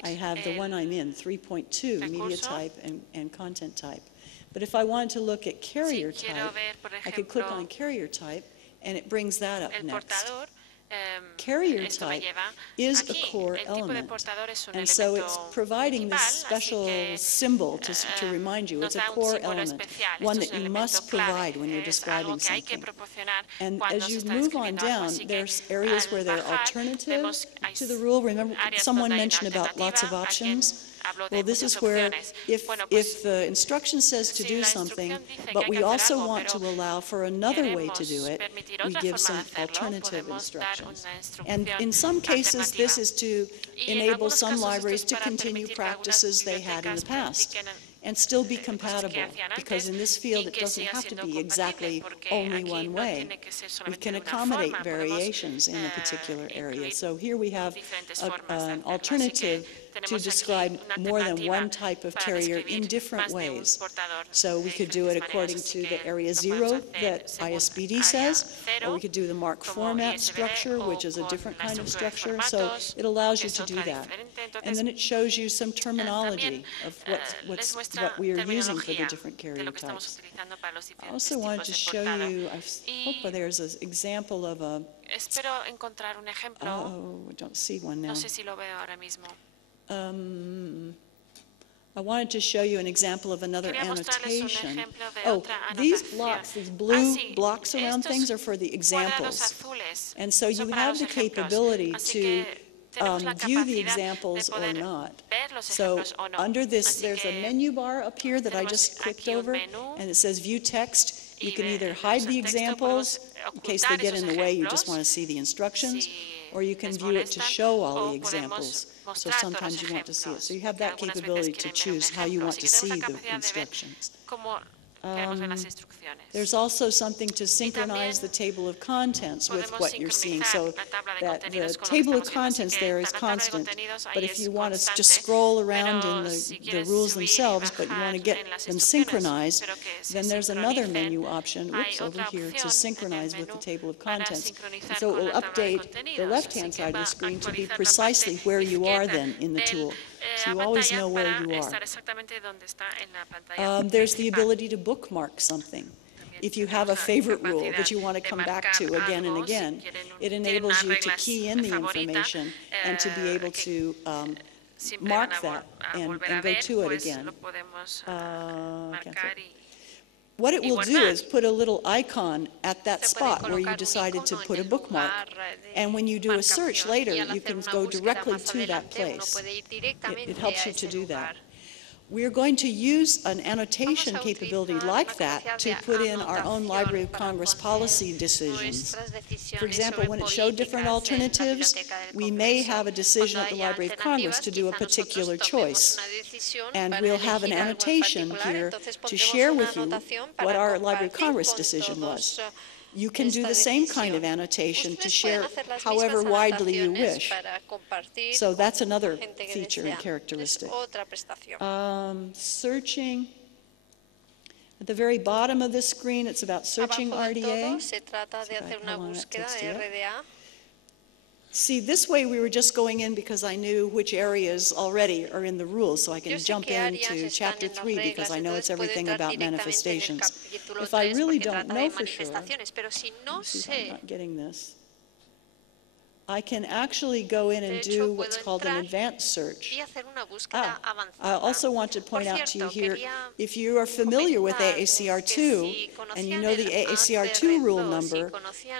I have the one I'm in, 3.2, media type and content type. But if I wanted to look at carrier type, I could click on carrier type, and it brings that up next. Carrier type is a core element, and so it's providing this special symbol to remind you it's a core element, one that you must provide when you're describing something. And as you move on down, there's areas where there are alternatives to the rule. Remember, someone mentioned about lots of options. Well, this is where if the instruction says to do something, but we also want to allow for another way to do it, we give some alternative instructions. And in some cases, this is to enable some libraries to continue practices they had in the past and still be compatible, because in this field it doesn't have to be exactly only one way. We can accommodate variations in a particular area. So here we have an alternative to describe more than one type of terrier in different ways. So we could do it according to the area 0 that ISBD says, or we could do the MARC format structure, which is a different kind of structure. So it allows you to do that. And then it shows you some terminology of what we are using for the different carrier types. I also wanted to show you, I hope there's an example of a, Espero encontrar un ejemplo. I don't see one now. No sé si lo veo ahora mismo. I wanted to show you an example of another Quería mostrarles un annotation. ejemplo de Oh, otra these anotación. blocks, these blue Sí, blocks around estos things are for the cuadrados examples. azules And so you son para have los the ejemplos. capability Así to que tenemos la view the capacidad examples de or poder not. ver los So ejemplos o no. under this, Así there's a que menu bar up here that I tenemos just clicked aquí un over, menú and it says View Text. You y can either vemos hide el the texto, examples podemos in case they ocultar get in esos the way, you just ejemplos, want to see the instructions, si or you can les view it to molestan, show all o the podemos examples. So mostrar todos sometimes los you want to see it. ejemplos, So you have que that algunas veces capability to quieren ver un choose how you ejemplo. want Así to que tenemos see la the capacidad de ver instructions. cómo queremos ver las instrucciones. There's also something to synchronize the table of contents with podemos what you're seeing, so sincronizar la tabla de that the contenidos con lo que table of estamos viendo. Así contents que there is la tabla de constant. contenidos But ahí if es you want to just constante, scroll around pero in si the quieres rules subir y themselves, but you want to bajar get en las them instrucciones, synchronized, pero que se then there's another sincronicen, menu option, hay whoops, over otra here, to opción synchronize en el with the menú table of para contents. sincronizar And so it con will la tabla de update the contenidos. left-hand Así que side of va the screen to be actualizar la precisely parte where you are izquierda then in the del, tool. So la you always pantalla know where para you are. estar exactamente donde está en la pantalla There's the principal. ability to bookmark something. If you have a favorite rule that you want to come back to again and again, it enables you to key in the information and to be able to mark that and go to it again. What it will do is put a little icon at that spot where you decided to put a bookmark. And when you do a search later, you can go directly to that place. It helps you to do that. We're going to use an annotation capability like that to put in our own Library of Congress policy decisions. For example, when it showed different alternatives, we may have a decision at the Library of Congress to do a particular choice. And we'll have an annotation here to share with you what our Library of Congress decision was. You can do the same kind of annotation to share however widely you wish. So that's another feature and characteristic. Searching. At the very bottom of this screen, it's about searching RDA. See, this way we were just going in because I knew which areas already are in the rules, so I can jump into Chapter 3 because I know it's everything about manifestations. If I really don't know for sure, see if I'm not getting this, I can actually go in and do what's called an advanced search. I also want to point out to you here, if you are familiar with AACR2 and you know the AACR2 rule number,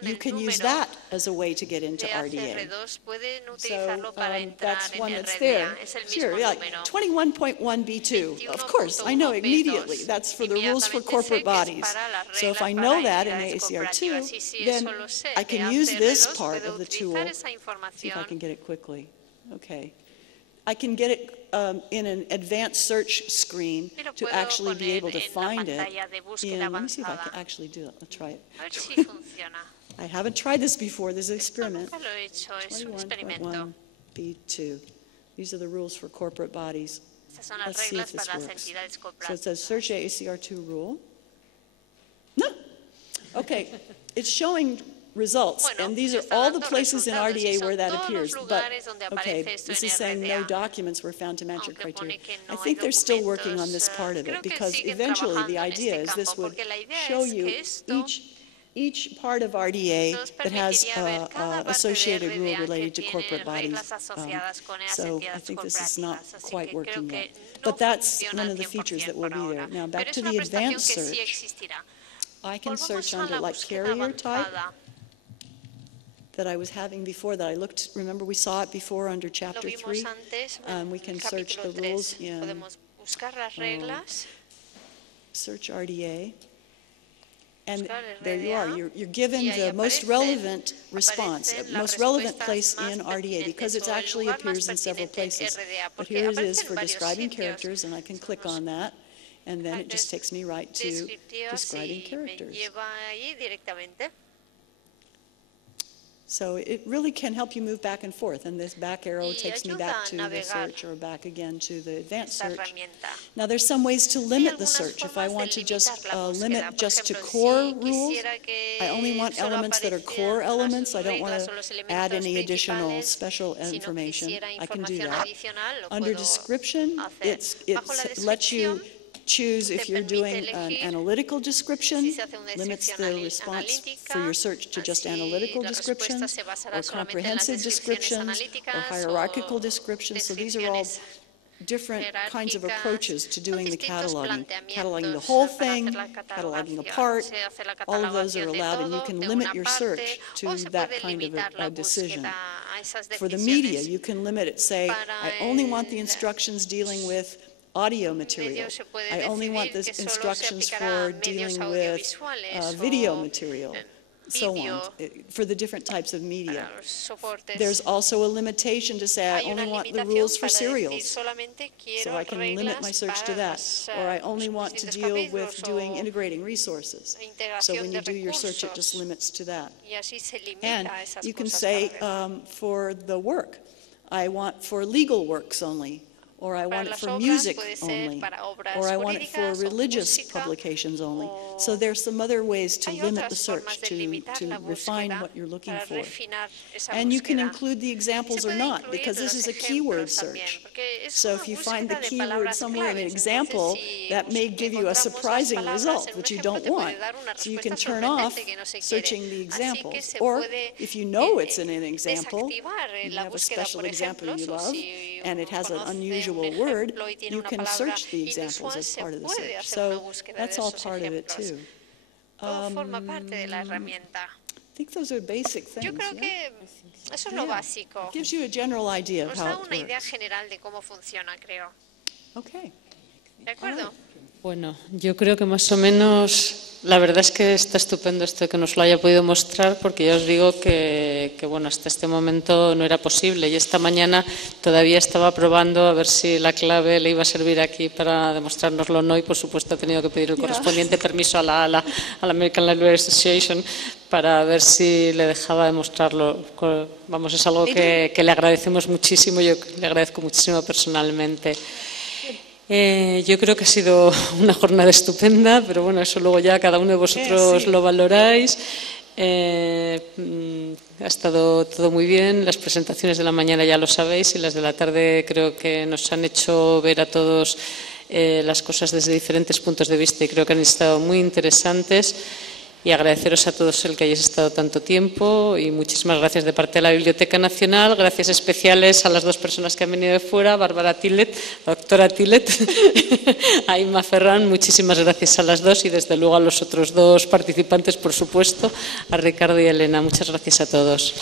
you can use that as a way to get into RDA. So that's one that's there. Sure, yeah, 21.1b2. Of course, I know immediately. That's for the rules for corporate bodies. So if I know that in AACR2, then I can use this part of the tool. See if I can get it quickly. Okay. I can get it in an advanced search screen to actually be able to find it. Let me see if I can actually do it. I'll try it. I haven't tried this before. This is an experiment. 21.1b2. These are the rules for corporate bodies. Let's see if this works. So it says search AACR2 rule. No. Okay. It's showing results, and these are all the places in RDA where that appears, but, okay, this is saying no documents were found to match your criteria. I think they're still working on this part of it, because eventually the idea is this would show you each part of RDA that has an associated rule related to corporate bodies. So I think this is not quite working yet. But that's one of the features that will be there. Now back to the advanced search. I can search under like carrier type that I was having before that I looked, remember we saw it before under Chapter 3? We can search the rules in search RDA. And there you are. You're given the most relevant response, most relevant place in RDA, because it actually appears in several places. But here it is for describing characters, and I can click on that, and then it just takes me right to describing characters. So it really can help you move back and forth, and this back arrow takes me back to the search or back again to the advanced search. Now there's some ways to limit the search. If I want to just limit just to core rules, I only want elements that are core elements. I don't want to add any additional special information. I can do that. Under description, it lets you choose if you're doing an analytical description, limits the response for your search to just analytical descriptions, or comprehensive descriptions, or hierarchical descriptions. So these are all different kinds of approaches to doing the cataloging. Cataloging the whole thing, cataloging a part, all of those are allowed, and you can limit your search to that kind of a decision. For the media, you can limit it. Say, I only want the instructions dealing with audio material. I only want the instructions for dealing with video material, so on, for the different types of media. There's also a limitation to say I only want the rules for serials, so I can limit my search to that. Or I only want to deal with doing integrating resources. So when you do your search, it just limits to that. And you can say for the work, I want for legal works only, or I want it for music only, or I want it for religious publications only. So there's some other ways to limit the search, to refine what you're looking for. And you can include the examples or not, because this is a keyword search. So if you find the keyword somewhere in an example, that may give you a surprising result, which you don't want. So you can turn off searching the examples. Or if you know it's in an example, you have a special example you love, and it has an unusual word, you can search the examples as part of the search. So that's all part of it too. I think those are basic things. Yo creo que eso es lo básico. It gives you a general idea of Nos how da it una idea works. general de cómo funciona, creo. Okay. ¿De acuerdo? Bueno, yo creo que más o menos, la verdad es que está estupendo esto de que nos lo haya podido mostrar, porque ya os digo que bueno, hasta este momento no era posible, y esta mañana todavía estaba probando a ver si la clave le iba a servir aquí para demostrárnoslo o no, y por supuesto ha tenido que pedir el correspondiente permiso a la American Library Association para ver si le dejaba demostrarlo. Vamos, es algo que le agradecemos muchísimo, yo le agradezco muchísimo personalmente. Yo creo que ha sido una jornada estupenda, pero bueno, eso luego ya cada uno de vosotros lo valoráis. Ha estado todo muy bien, las presentaciones de la mañana ya lo sabéis, y las de la tarde creo que nos han hecho ver a todos las cosas desde diferentes puntos de vista, y creo que han estado muy interesantes. Y agradeceros a todos el que hayáis estado tanto tiempo, y muchísimas gracias de parte de la Biblioteca Nacional. Gracias especiales a las dos personas que han venido de fuera, Bárbara Tillet, la doctora Tillet, a Inma Ferrán, muchísimas gracias a las dos, y desde luego a los otros dos participantes, por supuesto, a Ricardo y a Elena. Muchas gracias a todos.